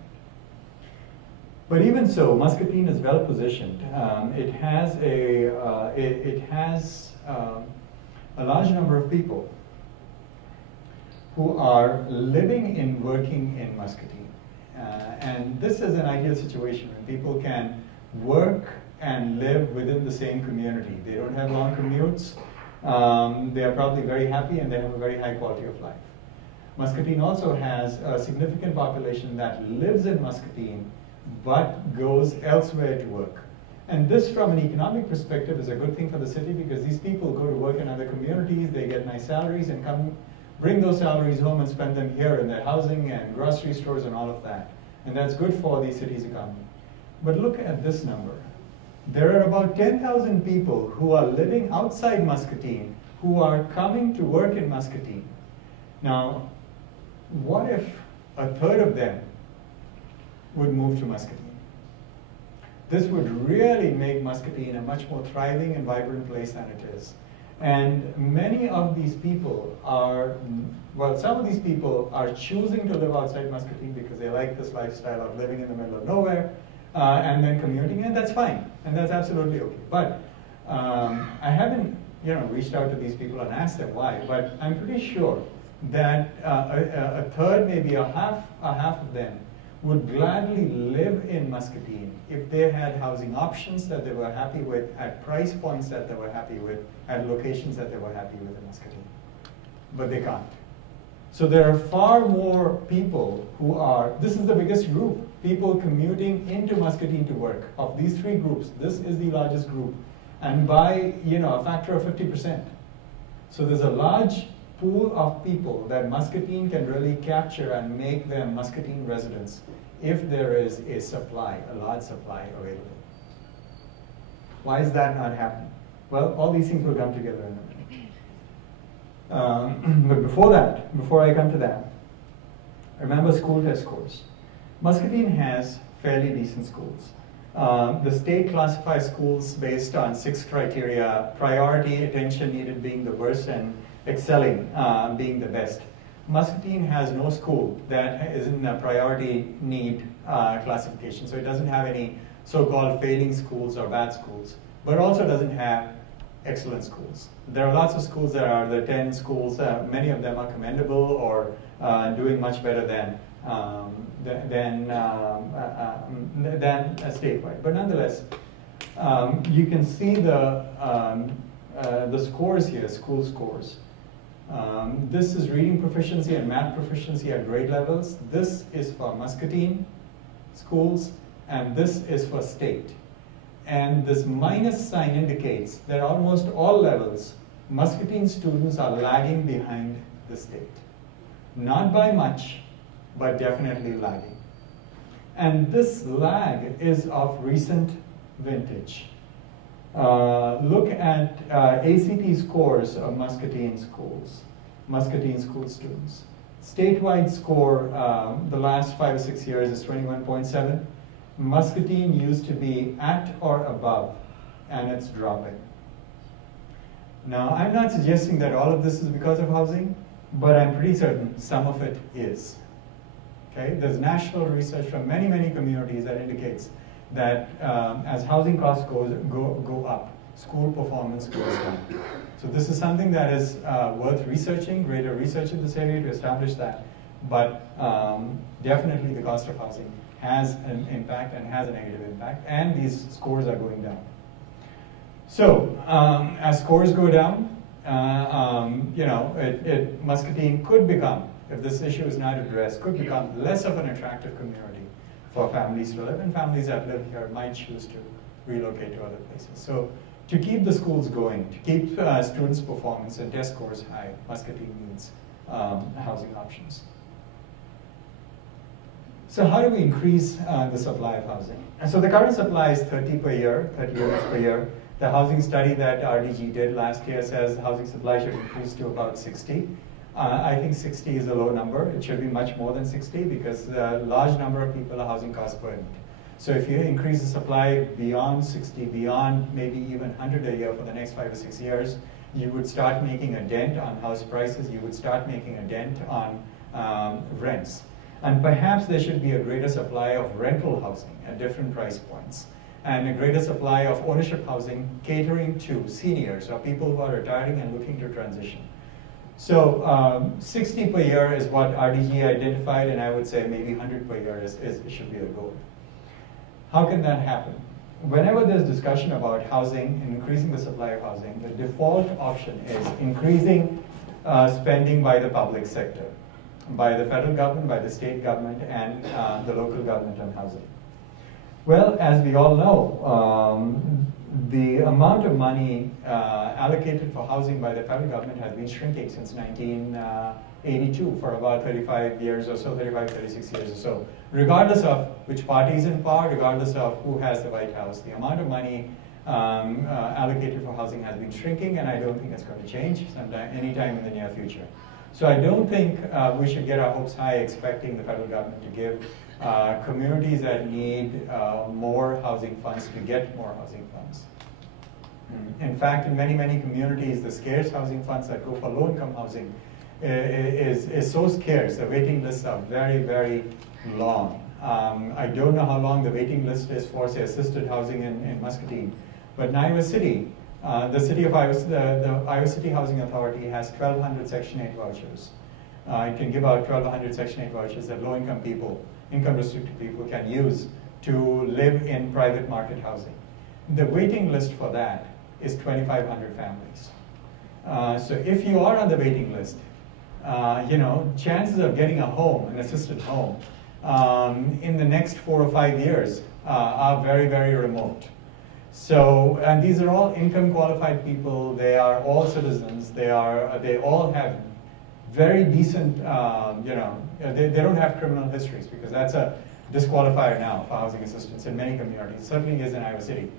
But even so, Muscatine is well positioned. It has a large number of people who are living and working in Muscatine. And this is an ideal situation when people can work and live within the same community. They don't have long commutes. They are probably very happy and they have a very high quality of life. Muscatine also has a significant population that lives in Muscatine but goes elsewhere to work. And this, from an economic perspective, is a good thing for the city because these people go to work in other communities, they get nice salaries, and come bring those salaries home and spend them here in their housing and grocery stores and all of that. And that's good for the city's economy. But look at this number. There are about 10,000 people who are living outside Muscatine who are coming to work in Muscatine. Now, what if a third of them would move to Muscatine? This would really make Muscatine a much more thriving and vibrant place than it is. And many of these people are, well, some of these people are choosing to live outside Muscatine because they like this lifestyle of living in the middle of nowhere and then commuting, and that's fine, and that's absolutely okay. But I haven't, reached out to these people and asked them why, but I'm pretty sure that a third, maybe a half of them would gladly live in Muscatine if they had housing options that they were happy with, at price points that they were happy with, at locations that they were happy with in Muscatine. But they can't. So there are far more people who are, this is the biggest group, people commuting into Muscatine to work. Of these three groups, this is the largest group. And by a factor of 50%. So there's a large pool of people that Muscatine can really capture and make them Muscatine residents if there is a supply, a large supply available. Why is that not happening? Well, all these things will come together in a minute. But before I come to that, remember school test scores. Muscatine has fairly decent schools. The state classifies schools based on 6 criteria: priority, attention needed being the worst, and excelling being the best. Muscatine has no school that is in a priority need classification, so it doesn't have any so-called failing schools or bad schools, but also doesn't have excellent schools. There are lots of schools that are the 10 schools, many of them are commendable or doing much better than statewide. But nonetheless, you can see the scores here, school scores. This is reading proficiency and math proficiency at grade levels. This is for Muscatine schools, and this is for state. And this minus sign indicates that almost all levels, Muscatine students are lagging behind the state. Not by much, but definitely lagging. And this lag is of recent vintage. Look at ACT scores of Muscatine schools, Muscatine school students. Statewide score, the last 5 or 6 years is 21.7. Muscatine used to be at or above, and it's dropping. Now, I'm not suggesting that all of this is because of housing, but I'm pretty certain some of it is. Okay? There's national research from many, many communities that indicates that as housing costs go up, school performance goes down. So this is something that is worth researching, greater research in this area to establish that. But definitely the cost of housing has an impact and has a negative impact, and these scores are going down. So as scores go down, Muscatine could become, if this issue is not addressed, could become less of an attractive community for families to live, and families that live here might choose to relocate to other places. So to keep the schools going, to keep students' performance and test scores high, Muscatine needs housing options. So how do we increase the supply of housing? And so the current supply is 30 per year, 30 units per year. The housing study that RDG did last year says housing supply should increase to about 60. I think 60 is a low number. It should be much more than 60 because a large number of people are housing cost burdened. So if you increase the supply beyond 60, beyond maybe even 100 a year for the next 5 or 6 years, you would start making a dent on house prices. You would start making a dent on rents. And perhaps there should be a greater supply of rental housing at different price points, and a greater supply of ownership housing catering to seniors or people who are retiring and looking to transition. So 60 per year is what RDG identified, and I would say maybe 100 per year should be the goal. How can that happen? Whenever there's discussion about housing and increasing the supply of housing, the default option is increasing spending by the public sector, by the federal government, by the state government, and the local government on housing. Well, as we all know, the amount of money allocated for housing by the federal government has been shrinking since 1982 for about 35 years or so, 35, 36 years or so. Regardless of which party is in power, regardless of who has the White House, the amount of money allocated for housing has been shrinking, and I don't think it's going to change anytime in the near future. So I don't think we should get our hopes high expecting the federal government to give communities that need more housing funds to get more housing funds. In fact, in many, many communities, the scarce housing funds that go for low-income housing is so scarce. The waiting lists are very, very long. I don't know how long the waiting list is for, say, assisted housing in Muscatine, but in Iowa City, the Iowa City Housing Authority has 1,200 Section 8 vouchers. It can give out 1,200 Section 8 vouchers that low-income people, income-restricted people can use to live in private market housing. The waiting list for that is 2,500 families. So if you are on the waiting list, chances of getting a home, an assisted home, in the next 4 or 5 years are very, very remote. So, and these are all income qualified people. They are all citizens. They all have very decent, they don't have criminal histories, because that's a disqualifier now for housing assistance in many communities. It certainly is in Iowa City.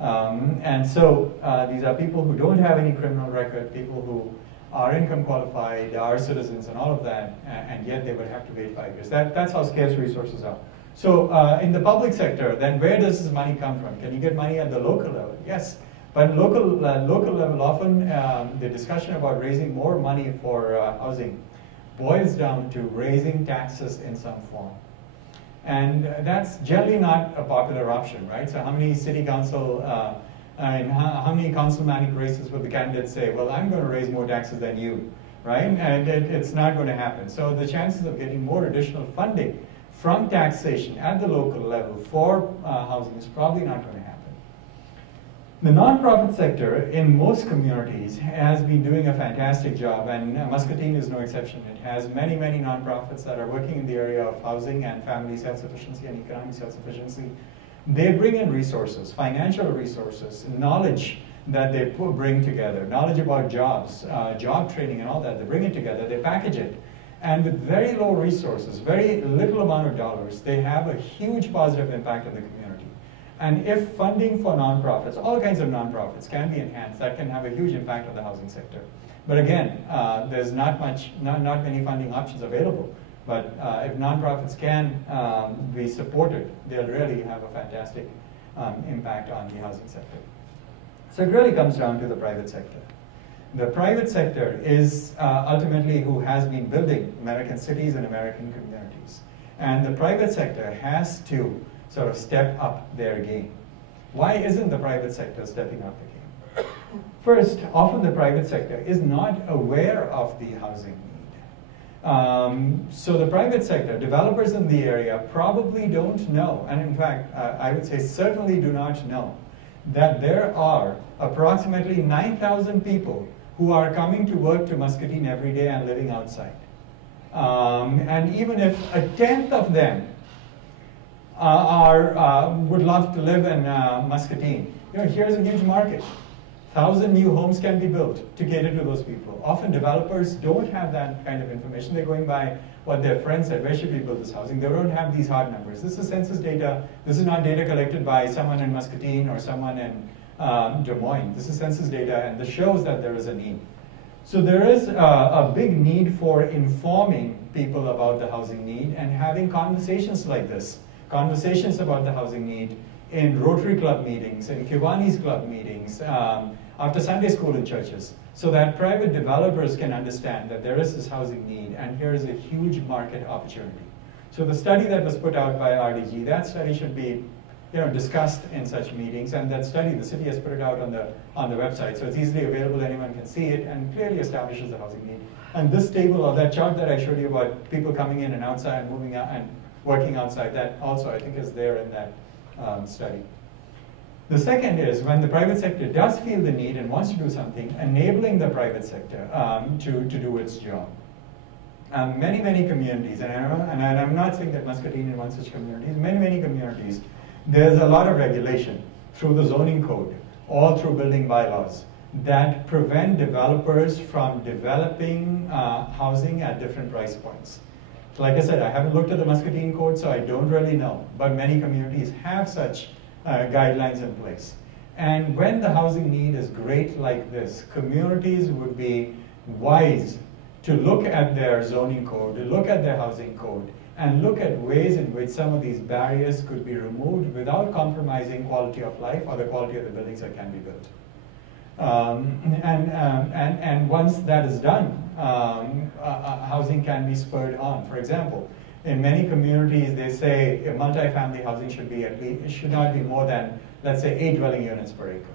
And so these are people who don't have any criminal record, people who are income qualified, are citizens and all of that, and yet they would have to wait 5 years. That's how scarce resources are. So in the public sector, then where does this money come from? Can you get money at the local level? Yes. But local level, often the discussion about raising more money for housing boils down to raising taxes in some form. And that's generally not a popular option, right? So how many city council, how many councilmanic races would the candidates say, well, I'm going to raise more taxes than you, right? And it's not going to happen. So the chances of getting more additional funding from taxation at the local level for housing is probably not going to happen. The nonprofit sector in most communities has been doing a fantastic job, and Muscatine is no exception. It has many, many nonprofits that are working in the area of housing and family self-sufficiency and economic self-sufficiency. They bring in resources, financial resources, knowledge that they bring together, knowledge about jobs, job training and all that. They bring it together, they package it, and with very low resources, very little amount of dollars, they have a huge positive impact on the community. And if funding for nonprofits, all kinds of nonprofits, can be enhanced, that can have a huge impact on the housing sector. But again, there's not many funding options available. But if nonprofits can be supported, they'll really have a fantastic impact on the housing sector. So it really comes down to the private sector. The private sector is ultimately who has been building American cities and American communities. And the private sector has to sort of step up their game. Why isn't the private sector stepping up the game? First, often the private sector is not aware of the housing need. So the private sector, developers in the area probably don't know, and in fact, I would say certainly do not know, that there are approximately 9,000 people who are coming to work to Muscatine every day and living outside. And even if a tenth of them would love to live in Muscatine, here's a huge market. 1,000 new homes can be built to cater to those people. Often developers don't have that kind of information. They're going by what their friends said, where should we build this housing? They don't have these hard numbers. This is census data. This is not data collected by someone in Muscatine or someone in Des Moines. This is census data, and this shows that there is a need. So there is a big need for informing people about the housing need and having conversations like this, conversations about the housing need in Rotary Club meetings, in Kiwanis Club meetings, after Sunday school in churches, so that private developers can understand that there is this housing need and here is a huge market opportunity. So the study that was put out by RDG, that study should be discussed in such meetings, and that study, the city has put it out on the website, so it's easily available, anyone can see it, and clearly establishes the housing need. And this table, or that chart that I showed you about people coming in and outside, moving out and working outside, that also I think is there in that study. The second is when the private sector does feel the need and wants to do something, enabling the private sector to do its job. Many communities, and I'm not saying that Muscatine is one such community, many communities There's a lot of regulation through the zoning code, all through building bylaws, that prevent developers from developing housing at different price points. Like I said, I haven't looked at the Muscatine code, so I don't really know, but many communities have such guidelines in place. And when the housing need is great like this, communities would be wise to look at their zoning code, to look at their housing code, and look at ways in which some of these barriers could be removed without compromising quality of life or the quality of the buildings that can be built. And once that is done, housing can be spurred on. For example, in many communities, they say a multifamily housing should be should not be more than, let's say, 8 dwelling units per acre.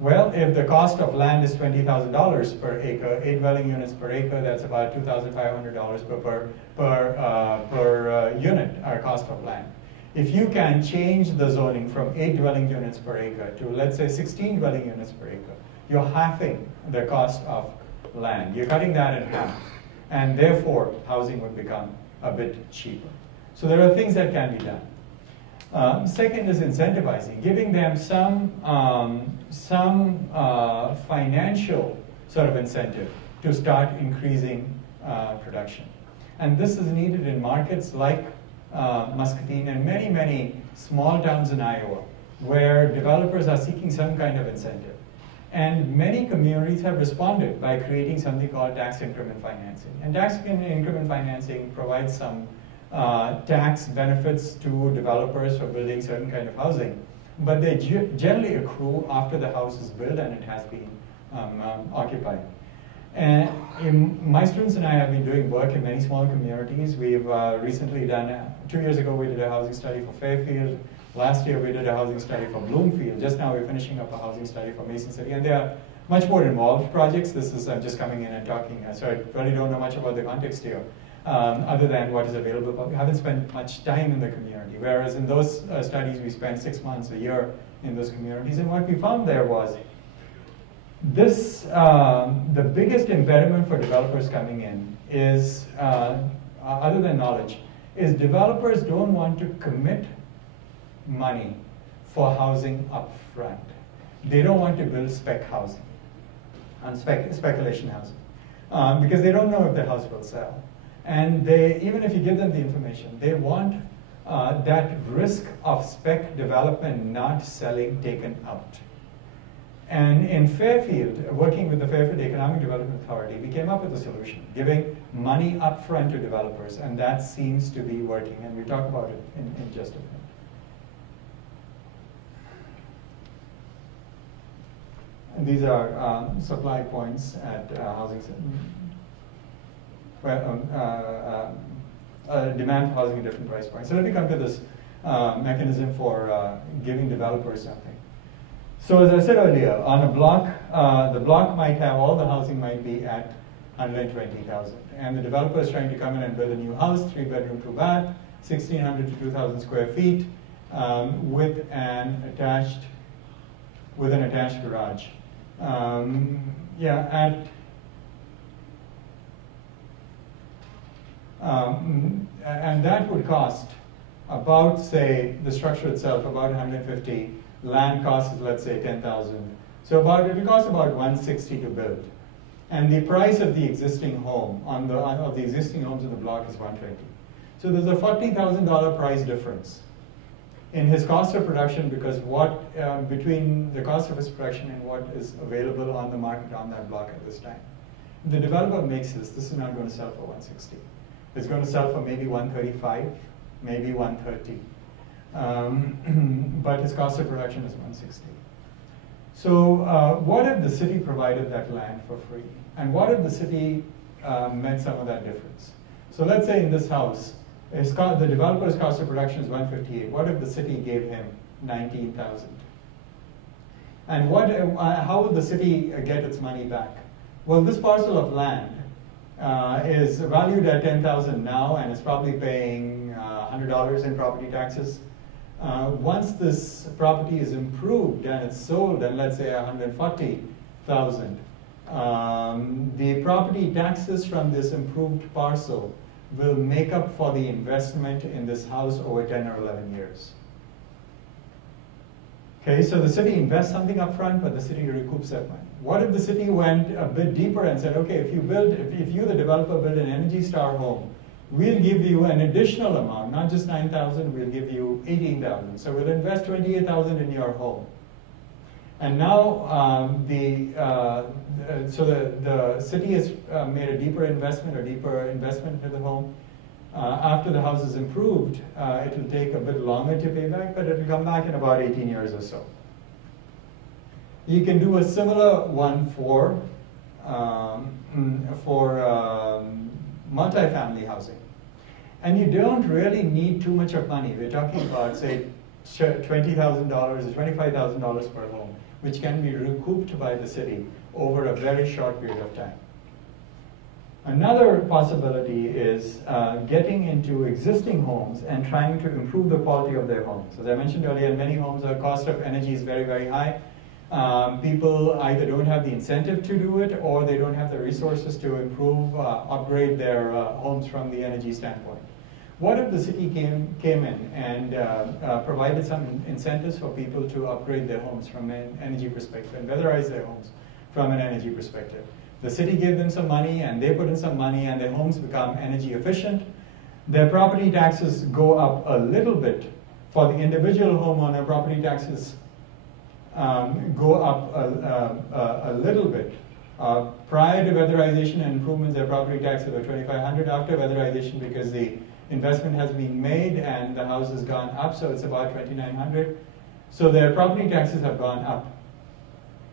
Well, if the cost of land is $20,000 per acre, 8 dwelling units per acre, that's about $2,500 per unit, our cost of land. If you can change the zoning from 8 dwelling units per acre to, let's say, 16 dwelling units per acre, you're halving the cost of land. You're cutting that in half, and therefore housing would become a bit cheaper. So there are things that can be done. Second is incentivizing, giving them some financial sort of incentive to start increasing production. And this is needed in markets like Muscatine and many, many small towns in Iowa, where developers are seeking some kind of incentive. And many communities have responded by creating something called tax increment financing. And tax increment financing provides some tax benefits to developers for building certain kind of housing, but they generally accrue after the house is built and it has been occupied. And my students and I have been doing work in many small communities. We've recently done, 2 years ago we did a housing study for Fairfield. Last year we did a housing study for Bloomfield. Just now we're finishing up a housing study for Mason City. And they are much more involved projects. This is just coming in and talking, so I really don't know much about the context here, other than what is available. But we haven't spent much time in the community. Whereas in those studies we spent 6 months, a year in those communities. And what we found there was this, the biggest impediment for developers coming in is, other than knowledge, is developers don't want to commit money for housing up front. They don't want to build spec housing, and speculation housing, because they don't know if the house will sell. And they, even if you give them the information, they want that risk of spec development not selling taken out. And in Fairfield, working with the Fairfield Economic Development Authority, we came up with a solution, giving money up front to developers, and that seems to be working, and we'll talk about it in just a minute. And these are supply points at housing, demand for housing at different price points. So let me come to this mechanism for giving developers something. So as I said earlier, on a block, the block might have, all the housing might be at 120,000. And the developer is trying to come in and build a new house, 3-bedroom, 2-bath, 1,600 to 2,000 square feet, with an attached garage. And that would cost about, say, the structure itself, about 150. Land cost is, let's say, 10,000. So it will cost about 160 to build. And the price of the existing home, of the existing homes in the block, is 120. So there's a $40,000 price difference in his cost of production, because between the cost of his production and what is available on the market on that block at this time. The developer makes this is not going to sell for 160. It's going to sell for maybe 135, maybe 130. But his cost of production is 160. So what if the city provided that land for free? And what if the city met some of that difference? So let's say in this house, the developer's cost of production is 158. What if the city gave him 19,000? And how would the city get its money back? Well, this parcel of land is valued at 10,000 now, and it's probably paying $100 in property taxes. Once this property is improved and it's sold, and let's say 140,000, the property taxes from this improved parcel will make up for the investment in this house over 10 or 11 years. Okay, so the city invests something up front, but the city recoups that money. What if the city went a bit deeper and said, okay, if you, the developer, build an Energy Star home, we'll give you an additional amount, not just 9,000, we'll give you 18,000. So we'll invest 28,000 in your home. And now the city has made a deeper investment into the home. After the house is improved, it will take a bit longer to pay back, but it will come back in about 18 years or so. You can do a similar one for multifamily housing. And you don't really need too much of money. We're talking about, say, $20,000 or $25,000 per home, which can be recouped by the city over a very short period of time. Another possibility is getting into existing homes and trying to improve the quality of their homes. As I mentioned earlier, in many homes, the cost of energy is very, very high. People either don't have the incentive to do it, or they don't have the resources to improve, upgrade their homes from the energy standpoint. What if the city came in and provided some incentives for people to upgrade their homes from an energy perspective and weatherize their homes from an energy perspective? The city gave them some money, and they put in some money, and their homes become energy efficient. Their property taxes go up a little bit. For the individual homeowner, property taxes go up a little bit. Prior to weatherization and improvements, their property taxes were $2,500. After weatherization, because the investment has been made and the house has gone up, so it's about $2,900. So their property taxes have gone up.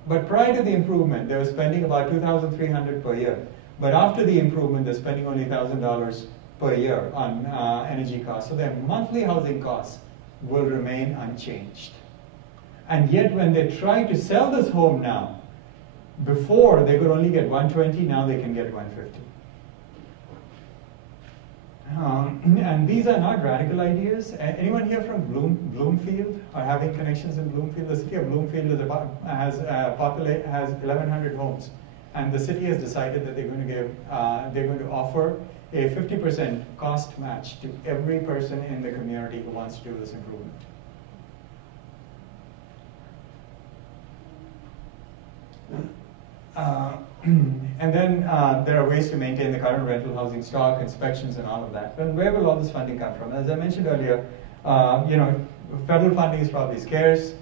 But prior to the improvement, they were spending about $2,300 per year. But after the improvement, they're spending only $1,000 per year on energy costs. So their monthly housing costs will remain unchanged. And yet, when they try to sell this home now, before they could only get $120, now they can get $150. And these are not radical ideas. Anyone here from Bloomfield or having connections in Bloomfield? The city of Bloomfield is has 1,100 homes, and the city has decided that they're going to offer a 50% cost match to every person in the community who wants to do this improvement. And then there are ways to maintain the current rental housing stock, inspections, and all of that. But where will all this funding come from? As I mentioned earlier, federal funding is probably scarce.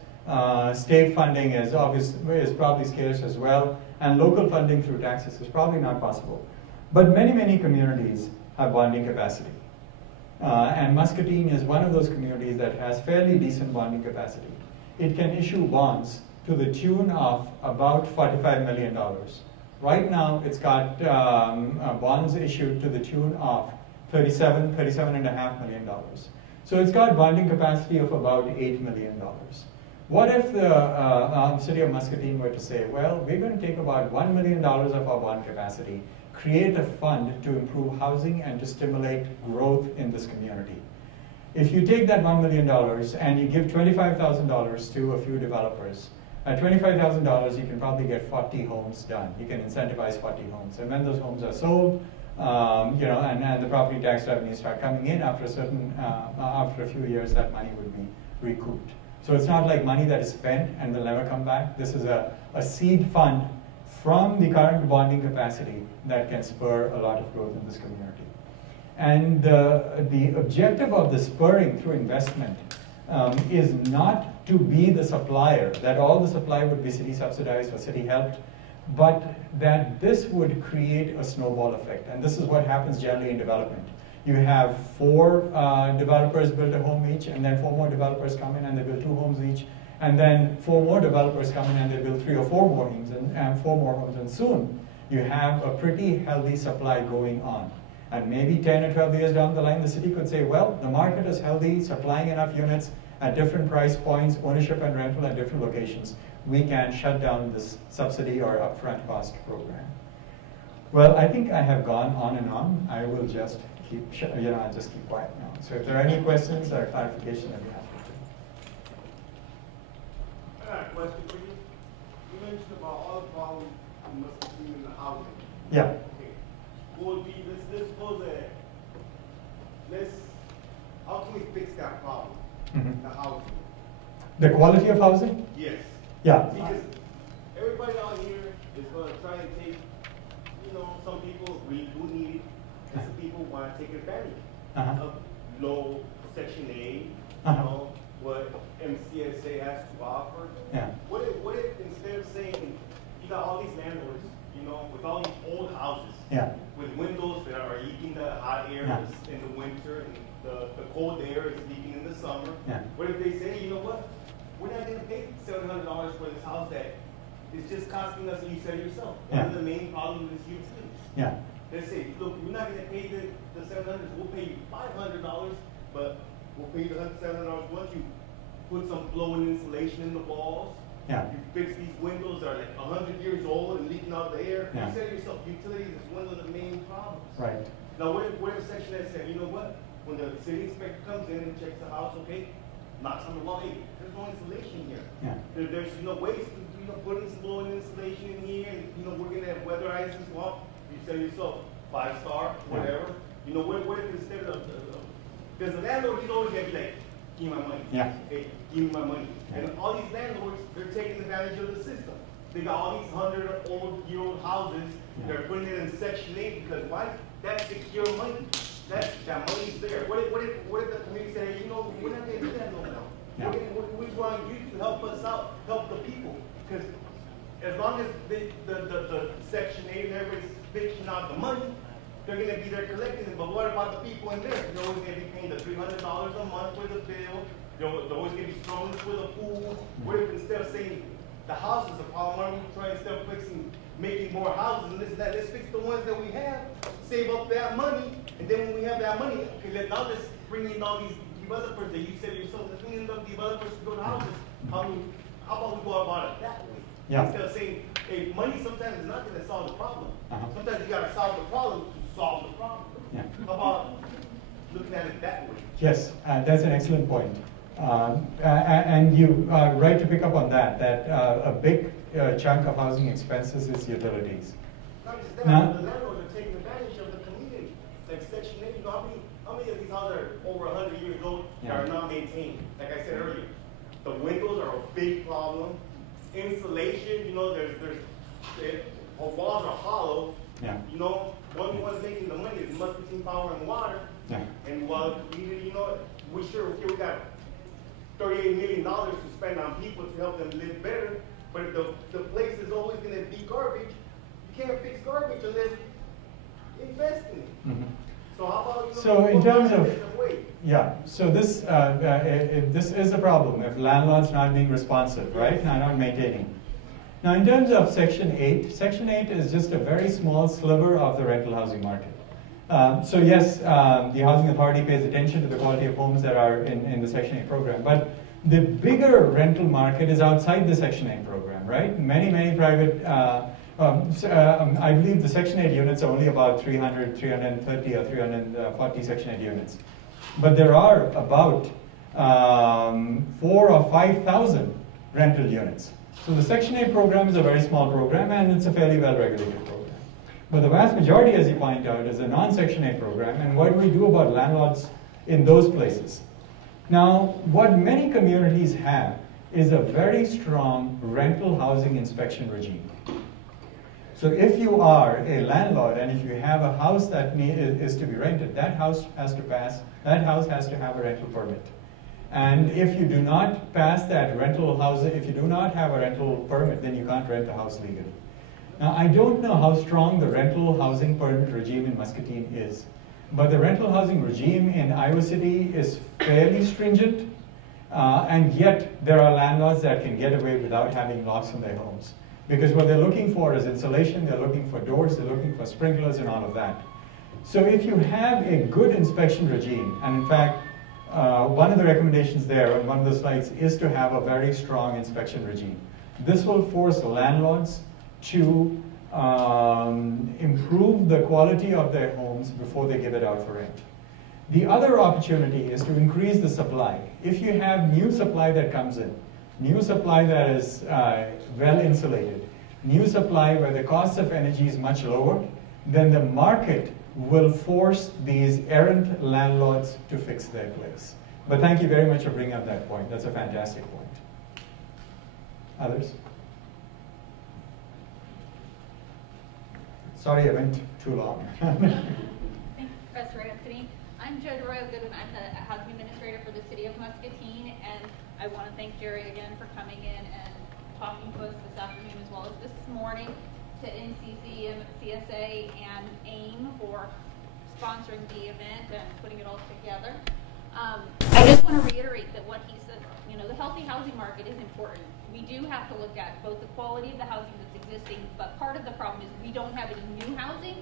State funding is probably scarce as well, and local funding through taxes is probably not possible. But many, many communities have bonding capacity, and Muscatine is one of those communities that has fairly decent bonding capacity. It can issue bonds to the tune of about $45 million. Right now, it's got bonds issued to the tune of $37.5 million. So it's got bonding capacity of about $8 million. What if the city of Muscatine were to say, well, we're going to take about $1 million of our bond capacity, create a fund to improve housing and to stimulate growth in this community. If you take that $1 million and you give $25,000 to a few developers, at $25,000, you can probably get 40 homes done. You can incentivize 40 homes. And when those homes are sold, and the property tax revenues start coming in after after a few years, that money would be recouped. So it's not like money that is spent and will never come back. This is a seed fund from the current bonding capacity that can spur a lot of growth in this community. And the objective of the spurring through investment is not to be the supplier, that all the supply would be city subsidized or city helped, but that this would create a snowball effect. And this is what happens generally in development. You have 4 developers build a home each, and then 4 more developers come in and they build 2 homes each, and then 4 more developers come in and they build 3 or 4 more homes, and 4 more homes, and soon you have a pretty healthy supply going on. And maybe 10 or 12 years down the line, the city could say, well, the market is healthy, supplying enough units at different price points, ownership and rental at different locations. We can shut down this subsidy or upfront cost program. Well, I think I have gone on and on. I will just I'll just keep quiet now. So if there are any questions or clarification, I'd be happy to. I got a question for you. You mentioned about all the problems in Muscatine in the housing. Yeah. Okay. What would be, let's suppose that, how can we fix that problem, the housing? The quality of housing? Yes. Yeah. Because everybody out here is going to try and take, some people really do need it, and some people want to take advantage of low Section 8, what MCSA has to offer. Yeah. What if instead of saying, you got all these landlords, with all these old houses, with windows that are leaking the hot air in the winter, and the cold air is leaking in the summer. What if they say, you know what, we're not going to pay $700 for this house that is just costing us, you said yourself, one of the main problems is utilities. They say, look, we're not going to pay the $700, we'll pay you $500, but we'll pay you the $700 once you put some blowing insulation in the walls. You fix these windows that are like 100 years old and leaking out the air. You said yourself, utilities is one of the main problems. Right. Now, what if Section that said, you know what, when the city inspector comes in and checks the house, okay, knocks on the wall, hey, there's no insulation here. There's ways to put in some blowing insulation in here, and we're gonna have weatherize this wall. You say yourself, 5-star, whatever. What if instead of there's a landlord, he's always gonna be like, give me my money. Hey, give me my money. And all these landlords, they're taking advantage of the system. They got all these 100-year-old houses. They're putting it in Section 8 because why? That's secure money. That money's there. What if the community say, hey, we're not going to do that no more. We want you to help us out, help the people. Because as long as the Section 8 and everybody's fixing out the money, they're going to be there collecting it. But what about the people in there? They're always going to be paying the $300 a month for the bill. They're always going to be struggling for the food. What if instead of saying the house is a problem, why don't we try instead of making more houses and this and that, let's fix the ones that we have, save up that money, and then when we have that money, okay, now let's bring in all these developers that you said yourself, let's bring in the developers to build houses. How about we go about it that way? Instead of saying, hey, money sometimes is not going to solve the problem. Sometimes you got to solve the problem to solve the problem. How about looking at it that way? Yes, that's an excellent point. And you are right to pick up on that a big chunk of housing expenses is utilities. Not just that, the landlords are taking advantage of the community. Like Section 8, how many of these houses are over 100 years old that are not maintained? Like I said earlier, the windows are a big problem. Insulation, there's walls are hollow. One's making the money is Muscatine Power and Water. And while we got $38 million to spend on people to help them live better, but if the place is always going to be garbage, you can't fix garbage unless you invest in it. So how about so in terms of so this is a problem if landlords not being responsive, right? Not maintaining. Now, in terms of Section 8, Section 8 is just a very small sliver of the rental housing market. So yes, the Housing Authority pays attention to the quality of homes that are in the Section 8 program, but the bigger rental market is outside the Section 8 program, right? Many private, I believe the Section 8 units are only about 330 or 340 Section 8 units. But there are about 4,000 or 5,000 rental units. So the Section 8 program is a very small program, and it's a fairly well-regulated program. But the vast majority, as you point out, is a non-Section 8 program, and what do we do about landlords in those places? Now, what many communities have is a very strong rental housing inspection regime. So if you are a landlord, and if you have a house that is to be rented, that house has to have a rental permit. And if you do not pass that rental housing, if you do not have a rental permit, then you can't rent the house legally. Now, I don't know how strong the rental housing permit regime in Muscatine is, but the rental housing regime in Iowa City is fairly stringent, and yet there are landlords that can get away without having locks on their homes. Because what they're looking for is insulation, they're looking for doors, they're looking for sprinklers and all of that. So if you have a good inspection regime, and in fact, one of the recommendations there on one of the slides is to have a very strong inspection regime. This will force landlords to improve the quality of their homes before they give it out for rent. The other opportunity is to increase the supply. If you have new supply that comes in, new supply that is well insulated, new supply where the cost of energy is much lower, then the market will force these errant landlords to fix their place. But thank you very much for bringing up that point. That's a fantastic point. Others? Sorry I went too long. Thank you, Professor Anthony. I'm Judge Royal Goodwin. I'm the housing administrator for the city of Muscatine, and I want to thank Jerry again for coming in and talking to us this afternoon as well as this morning, to NCC and CSA and AIM for sponsoring the event and putting it all together. I just want to reiterate that what he said, you know, the healthy housing market is important. We do have to look at both the quality of the housing that's existing, but part of the problem is we don't have any new housing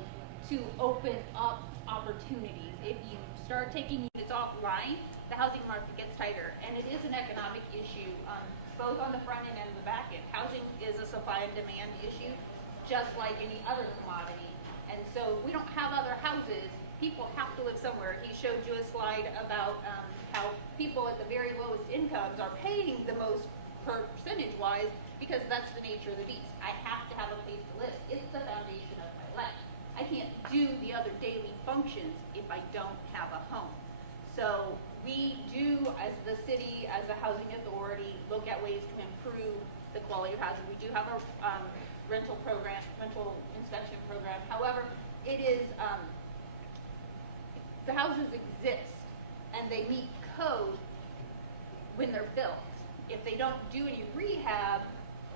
to open up opportunities. If you start taking units offline, the housing market gets tighter, and it is an economic issue, both on the front end and the back end. Housing is a supply and demand issue, just like any other commodity. And so if we don't have other houses, people have to live somewhere. He showed you a slide about how people at the very lowest incomes are paying the most percentage-wise, because that's the nature of the beast. I have to have a place to live. It's the foundation of my life. I can't do the other daily functions if I don't have a home. So we do, as the city, as a housing authority, look at ways to improve the quality of housing. We do have a rental program, rental inspection program. However, it is, the houses exist and they meet code when they're built. If they don't do any rehab,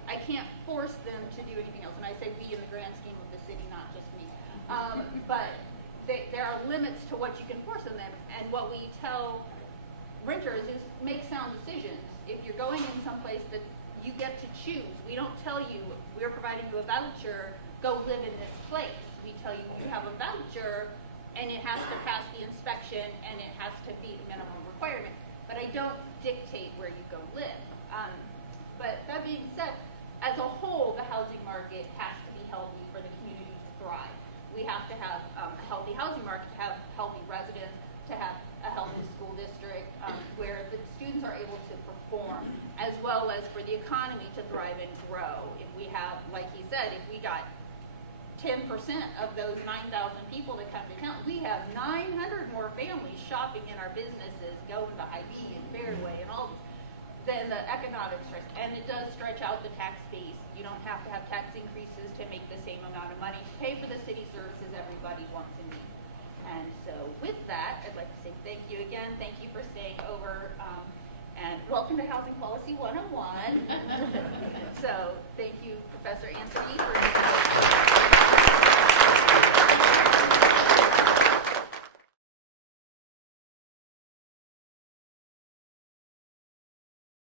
I can't force them to do anything else. And I say we in the grand scheme of the city, not just me. But there are limits to what you can force on them. And what we tell renters is make sound decisions. If you're going in someplace that you get to choose, we don't tell you we're providing you a voucher, go live in this place. We tell you you have a voucher and it has to pass the inspection and it has to meet a minimum requirement. But I don't dictate where you go live. But that being said, as a whole, the housing market has to be healthy for the community to thrive. We have to have a healthy housing market, to have healthy residents, to have a healthy school district where the students are able to perform, as well as for the economy to thrive and grow. If we have, like he said, if we got 10% of those 9,000 people that come to town, we have 900 more families shopping in our businesses, going to Hy-Vee and Fairway and all, then the economic stress. And it does stretch out the tax base. You don't have to have tax increases to make the same amount of money to pay for the city services everybody wants and needs. And so with that, I'd like to say thank you again. Thank you for staying over. And welcome to Housing Policy 101. So thank you, Professor Anthony.